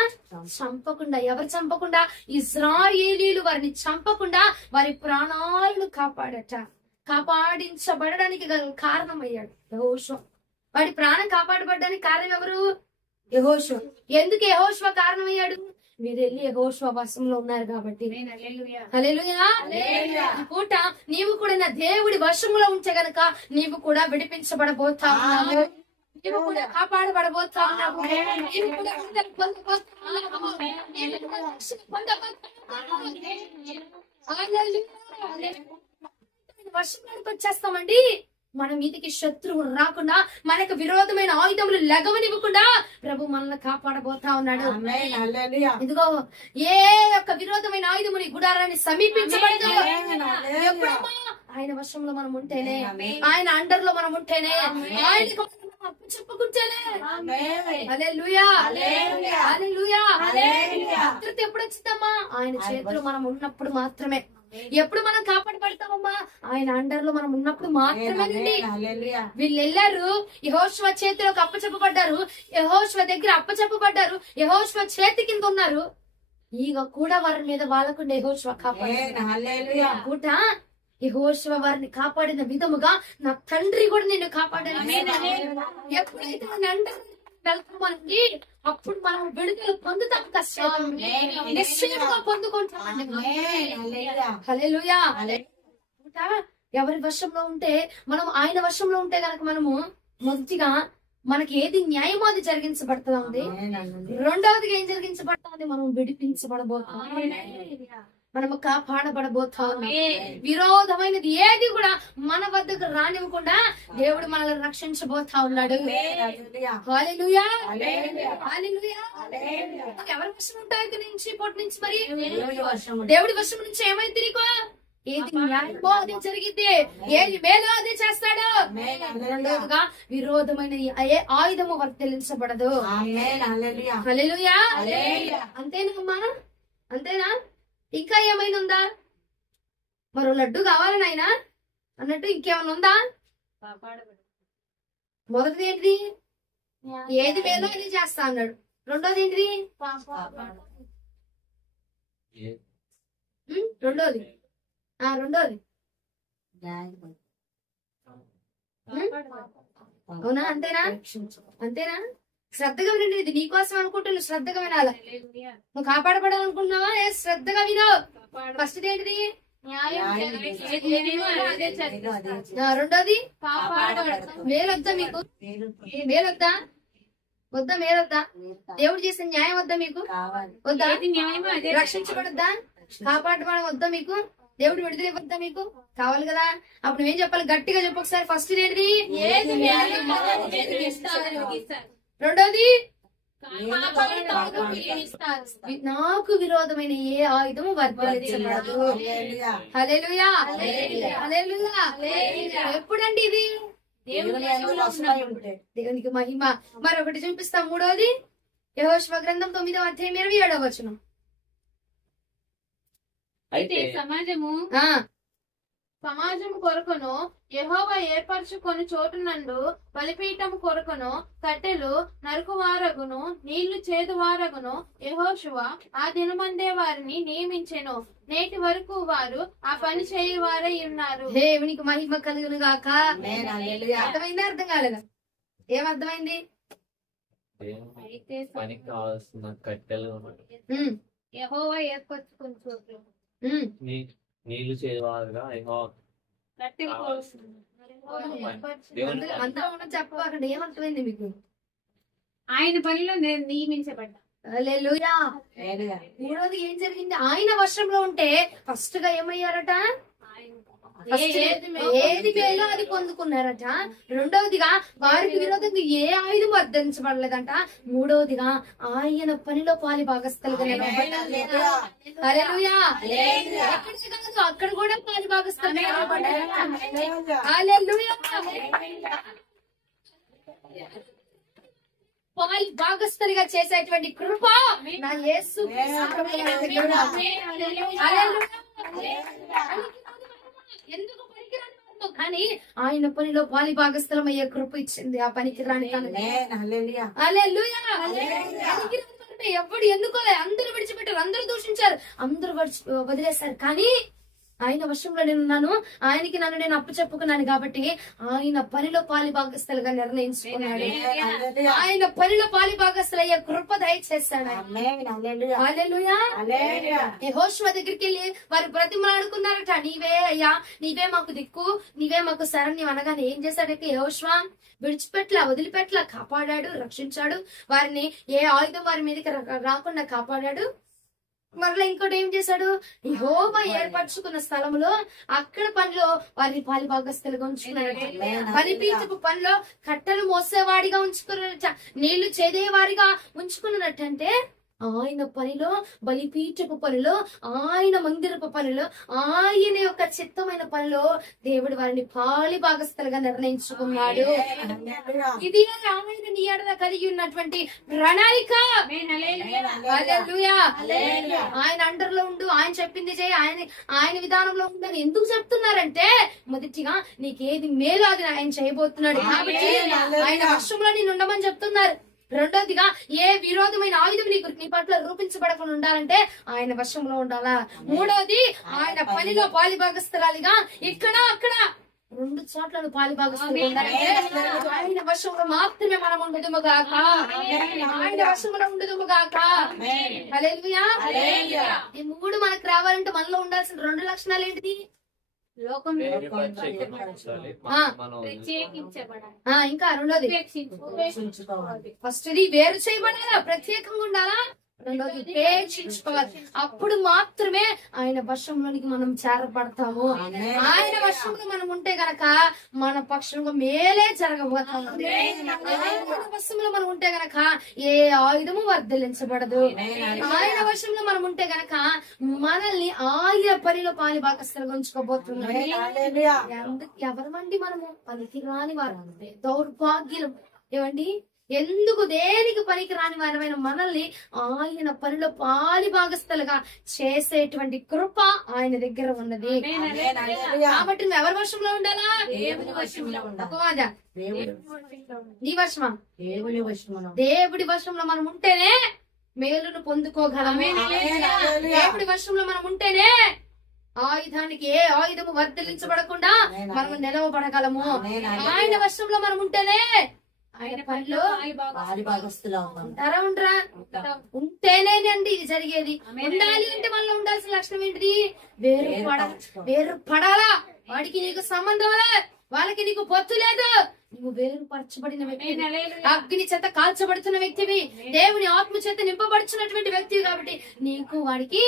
చంపకుండా. ఎవరు చంపకుండా? ఇశ్రాయేలీలు వారిని చంపకుండా వారి ప్రాణాలను కాపాడించబడడానికి కారణమయ్యాడు యెహోషువ. వాడి ప్రాణం కాపాడబడ్డానికి కారణం ఎవరు? యెహోషువ. ఎందుకు యెహోషువ కారణమయ్యాడు? మీరు వెళ్ళి యెహోషువ వశంలో ఉన్నారు కాబట్టి. హల్లెలూయా. ఈ పూట నీవు కూడా నా దేవుడి వశంలో ఉంటే గనక నీవు కూడా విడిపించబడబోతా ఉన్నావు, నీవు కూడా కాపాడబడబోతా ఉన్నావు, నీవు కూడా విడుదల పొందబోతా ఉన్నావు, నీవు కూడా రక్షణ పొందబోతా ఉన్నావు. హల్లెలూయా. వర్షంలోకి వచ్చేస్తామండి. మన మీదకి శత్రువు రాకుండా, మనకు విరోధమైన ఆయుధములు లెగవనివ్వకుండా ప్రభు మనల్ని కాపాడబోతా ఉన్నాడు. ఇదిగో ఏ యొక్క విరోధమైన ఆయుధముని గుడారాన్ని సమీపించబడదు. ఎప్పుడమ్మా? ఆయన వర్షంలో మనం ఉంటేనే, ఆయన అండర్ లో మనం ఉంటేనే, ఆయనకు అప్పు చెప్పుకుంటేనే. హల్లెలూయా. హల్లెలూయా. భద్రత ఎప్పుడు వచ్చిందమ్మా? ఆయన చేతిలో మనం ఉన్నప్పుడు మాత్రమే. ఎప్పుడు మనం కాపాడబడతామమ్మా? ఆయన అండర్ లో మనం ఉన్నప్పుడు మాత్రమేనండి. వీళ్ళు వెళ్ళారు, యెహోషువ చేతిలోకి అప్పచెప్పబడ్డారు, యెహోషువ దగ్గర అప్పచెప్పబడ్డారు, యెహోషువ చేతి కింద ఉన్నారు. ఈగ కూడా వారి మీద వాళ్ళకుండా యెహోషువ కాపాడ. యెహోషువ వారిని కాపాడిన విధముగా నా తండ్రి కూడా నిన్ను కాపాడాను. ఎప్పుడైతే మనకి అప్పుడు మనం విడుదల పొందుతాం, నిశ్చయంగా పొందుకుంటాం. హల్లెలూయా. ఎవరి వశంలో ఉంటే మనం, ఆయన వశంలో ఉంటే గనక మనము మొదటిగా మనకి ఏది న్యాయమో అది జరిగించబడతా ఉంది. రెండవదిగా ఏం జరిగించబడతా? మనం విడిపించబడబోతాం, మనము కాపాడబడబోతా ఉన్నాం. విరోధమైనది ఏది కూడా మన వద్దకు రానివ్వకుండా దేవుడు మనల్ని రక్షించబోతా ఉన్నాడు. హల్లెలూయా. హల్లెలూయా. ఎవరి వశం ఉంటాయి నుంచి ఇప్పటి నుంచి? మరి దేవుడి వశం నుంచి ఏమైంది? నీకు ఏది న్యాయమో అది జరిగితే, ఏది మేలో అది చేస్తాడు. రెండోదిగా విరోధమైన ఏ ఆయుధము వర్తించబడదు. హల్లెలూయా. అంతేనమ్మా? అంతేనా? ఇంకా ఏమైనా ఉందా? మరో లడ్డు కావాలని ఆయన అన్నట్టు ఇంకేమైనా ఉందా? మొదటిది ఏంటిది? ఏది మేలో అది చేస్తా అన్నాడు. రెండోది ఏంటిది? రెండోది అవునా? అంతేనా? శ్రద్ధగా వినండి. ఇది నీకోసం అనుకుంటే నువ్వు శ్రద్ధగా వినాలి. నువ్వు కాపాడబడాలనుకుంటున్నావా? శ్రద్ధగా విను. ఫస్ట్ ఏంటిది? రెండోది మేలొద్దా మీకు? మేలొద్దా? మేలొద్దా? దేవుడు చేసిన న్యాయం వద్దా మీకు? వద్దా? రక్షించబడద్దా? కాపాడబడ వద్దా మీకు? దేవుడు విడుదల ఇవ్వద్దా మీకు? కావాలి కదా? అప్పుడు నువ్వేం చెప్పాలి? గట్టిగా చెప్పు ఒకసారి. ఫస్ట్ ఏంటిది? రెండోది నాకు విరోధమైన ఏ ఆయుధము వర్తించబడదు. హల్లెలూయా. హల్లెలూయా. ఎప్పుడండి ఇది? దేవునికి మహిమ. మరొకటి చూపిస్తా. మూడోది యెహోషువ గ్రంథం 9వ అధ్యాయం 27వ వచనం. అయితే సమాజము సమాజం కొరకును యెహోవా ఏర్పరచుకొని చోటునందు బలిపీఠం కొరకును కట్టెలు నరుకువారగును నీళ్లు చేదువారగును యెహోషువ ఆ దినమందే వారిని నియమించెను. నేటి వరకు వారు ఆ పని చేయవారై ఉన్నారు. దేవునికి మహిమ కలుగును గాక. అర్థమైందా? అర్థం కాలేదా? ఏమర్థమైంది? పనికి కావాల్సిన కట్టెలు, యెహోవా ఏర్పరచుకొని చోట్లు, నీళ్లు చేవారుగా కట్టెలు అంతా ఉన్న చెప్ప అక్కడ ఏమర్థమైంది మీకు? ఆయన పనిలో నేను నియమించబడ్డా. హల్లెలూయా. మూడోది ఏం జరిగింది? ఆయన వర్షంలో ఉంటే ఫస్ట్ గా ఏమయ్యారట? ఏది మేలో అది పొందుకున్నారట. రెండవదిగా వారికి విరోధంగా ఏ ఆయుధం వర్ధించబడలేదంట. మూడవదిగా ఆయన పనిలో పాలి భాగస్థలుగా నిలబడ్డారు. హల్లెలూయా. ఎక్కడే కాదు, అక్కడ కూడా పాలి భాగస్థలుగా నిలబడ్డారు. హల్లెలూయా. పాలి భాగస్థలుగా చేసేటువంటి కృప నా యేసు ఎందుకు పనికిరాని వారు కానీ ఆయన పనిలో పాలి భాగస్థలం అయ్యే కృప ఇచ్చింది. ఆ పనికి రాని ఎవడు ఎన్నుకోలే, అందరూ విడిచిపెట్టారు, అందరూ దూషించారు, అందరూ వదిలేశారు. కానీ ఆయన వర్షంలో నేనున్నాను, ఆయనకి నన్ను నేను అప్పు చెప్పుకున్నాను కాబట్టి ఆయన పనిలో పాలి భాగస్థలుగా నిర్ణయించుకున్నాడు. ఆయన పనిలో పాలి భాగస్థలు అయ్యే కృప దయచేశాడు. హల్లెలూయా. యెహోషువ దగ్గరికి వెళ్ళి వారు బ్రతిమలాడుకున్నారట, నీవే అయ్యా, నీవే మాకు దిక్కు, నీవే మాకు శరణ్యం అనగానే ఏం చేశాడైతే యెహోషువ విడిచిపెట్ల, వదిలిపెట్ల, కాపాడాడు, రక్షించాడు. వారిని ఏ ఆయుధం వారి మీదకి రాకుండా కాపాడాడు. మరలా ఇంకోటి ఏం చేశాడు? యెహోవా ఏర్పరచుకున్న స్థలంలో అక్కడ పనిలో వారిని పాలి భాగస్థలుగా ఉంచుకున్నారట. బలిపీఠపు పనిలో కట్టెలు మోసేవాడిగా ఉంచుకున్నారట, నీళ్లు చేదేవారిగా ఉంచుకున్నట్టంటే ఆయన పనిలో, బలిపీఠపు పనిలో, ఆయన మందిరపు పనిలో, ఆయన యొక్క చిత్తమైన పనిలో దేవుడు వారిని పాలి భాగస్థలుగా నిర్ణయించుకున్నాడు. ఇది ఆయన నీ ఎడల కలిగి ఉన్నటువంటి ప్రణాళిక. హల్లెలూయా. ఆయన అండర్ లో ఉండు, ఆయన చెప్పింది చేయి, ఆయన విధానంలో ఉండని ఎందుకు చెప్తున్నారంటే మొదటిగా నీకేది మేలు అది ఆయన చేయబోతున్నాడు కాబట్టి ఆయన వర్షంలో నేను ఉండమని చెప్తున్నారు. రెండోదిగా ఏ విరోధమైన ఆయుధం నీ పట్ల రూపించబడకుండా ఉండాలంటే ఆయన వర్షంలో ఉండాలా. మూడోది ఆయన పనిలో పాలి భాగస్థలాలిగా ఇక్కడ అక్కడ రెండు చోట్ల పాలి భాగస్థలు ఉండాలంటే ఆయన వర్షంలో మాత్రమే మనం ఉండదుము గాక. ఆయన వర్షంలో ఉండదుము గాక. హల్లెలూయా. ఈ మూడు మనకు రావాలంటే మనలో ఉండాల్సిన రెండు లక్షణాలు ఏంటిది? ఇంకా రెండోది ఫస్ట్ వేరు చేయబడాలా, ప్రత్యేకంగా ఉండాలా. రెండోది ఉపేక్షించుకోవాలి. అప్పుడు మాత్రమే ఆయన వర్షంలోనికి మనం చేరబడతాము. ఆయన వర్షంలో మనం ఉంటే గనక మన పక్షంలో మేలే జరగబోతాము. ఆయన వర్షంలో మనం ఉంటే గనక ఏ ఆయుధము వర్ధలించబడదు. ఆయన వర్షంలో మనం ఉంటే గనక మనల్ని ఆయన పనిలో పాలి భాగస్థలుగా ఉంచుకోబోతున్నాం. ఎవరమండి మనము? పనికి రాని వారు, దౌర్భాగ్యులు. ఏమండి, ఎందుకు దేనికి పనికి రాని వారమైన మనల్ని ఆయన పనిలో పాలి భాగస్థలుగా చేసేటువంటి కృప ఆయన దగ్గర ఉన్నది. కాబట్టి నువ్వు ఎవరి వర్షంలో ఉండాలా? నీ వర్షమా? దేవుడి వర్షంలో మనం ఉంటేనే మేలును పొందుకోగలము. దేవుడి వర్షంలో మనం ఉంటేనే ఆయుధానికి ఏ ఆయుధము వర్ధలించబడకుండా మనం నిలవబడగలము. ఆయన వర్షంలో మనం ఉంటేనే ఆయన పనిలో ఉండరా? ఉంటేనేనండి ఇది జరిగేది. ఉండాలి అంటే మనలో ఉండాల్సిన లక్షణం ఏంటిది? వేరు పడాలా. వాడికి నీకు సంబంధం లే, వాళ్ళకి నీకు పొత్తు లేదు. నువ్వు వేరుపరచబడిన వ్యక్తి, అగ్ని చేత కాల్చబడుతున్న వ్యక్తివి, దేవుని ఆత్మ చేత నింపబడుచున్నటువంటి వ్యక్తివి. కాబట్టి నీకు వాడికి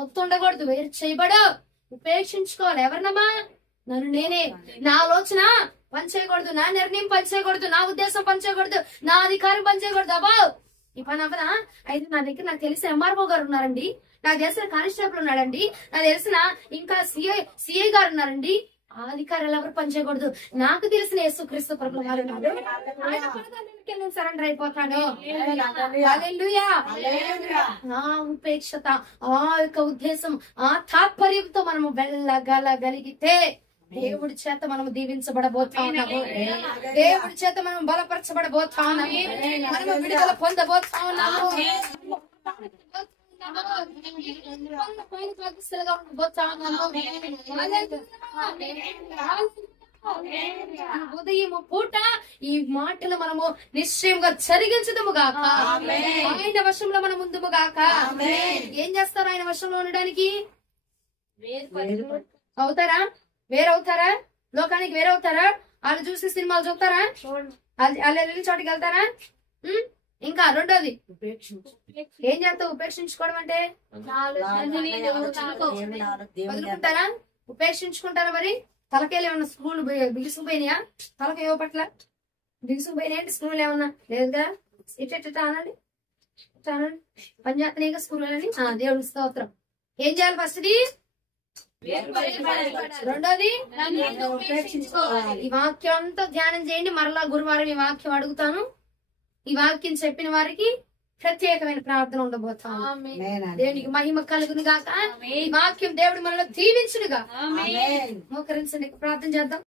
పొత్తు ఉండకూడదు, వేరు చేయబడు. ఉపేక్షించుకోవాలి. ఎవరినమ్మా? నన్ను నేనే. నా ఆలోచన పనిచేయకూడదు, నా నిర్ణయం పనిచేయకూడదు, నా ఉద్దేశం పనిచేయకూడదు, నా అధికారం పనిచేయకూడదు. అబ్బా ఈ పని అవ్వదా? అయితే నా దగ్గర నాకు తెలిసిన ఎంఆర్ఓ గారు ఉన్నారండి, నాకు తెలిసిన కానిస్టేబుల్ ఉన్నాడండి, నాకు తెలిసిన ఇంకా సిఐ గారు ఉన్నారండి. ఆ అధికారులు ఎవరు పనిచేయకూడదు. నాకు తెలిసిన యేసుక్రీస్తు ప్రభువు వారు ఉన్నారు. ఆయన నేను సరెండర్ అయిపోతాను. హల్లెలూయా. ఉపేక్షత, ఆ యొక్క ఉద్దేశం, ఆ తాత్పర్యంతో మనము వెళ్ళగలిగితే దేవుడి చేత మనం దీవించబడబోతా ఉన్నాము. దేవుడి చేత మనం బలపరచబడబోతా ఉన్నాము. మనము విడుదల పొందబోతా ఉన్నాము. ఉదయము పూట ఈ మాటలు మనము నిశ్చయంగా జరిగించదము గాక. ఆయన వశంలో మనం ముందుము గాక. ఏం చేస్తారు ఆయన వశంలో ఉండడానికి? అవుతారా? వేరవుతారా? లోకానికి వేరవుతారా? వాళ్ళు చూసి సినిమాలు చూస్తారా? వాళ్ళు వెళ్ళిన చోటికి వెళ్తారా? ఇంకా రెండోది ఏం చేస్తావు? ఉపేక్షించుకోవడం అంటే వదులుకుంటారా? ఉపేక్షించుకుంటారా? మరి తలకేలు ఏమన్నా స్కూల్ బిగుసుకుపోయినాయా? తలక ఏవో పట్ల బిగుసుకుపోయినాయి అంటే స్కూల్ ఏమన్నా లేదు కదా? ఇట్ట అనండి, అనండి. పని చేస్తున్నాయి స్కూల్ అని. దేవుడి స్తోత్రం. ఏం చేయాలి? ఫస్ట్ది రెండోది ఈ వాక్యం అంతా ధ్యానం చేయండి. మరలా గురువారం ఈ వాక్యం అడుగుతాను. ఈ వాక్యం చెప్పిన వారికి ప్రత్యేకమైన ప్రార్థన ఉండబోతాను. దేవునికి మహిమ కలుగును గాక. ఈ వాక్యం దేవుడు మనలో దీవించునుగా. మోకరించండి, ప్రార్థన చేద్దాం.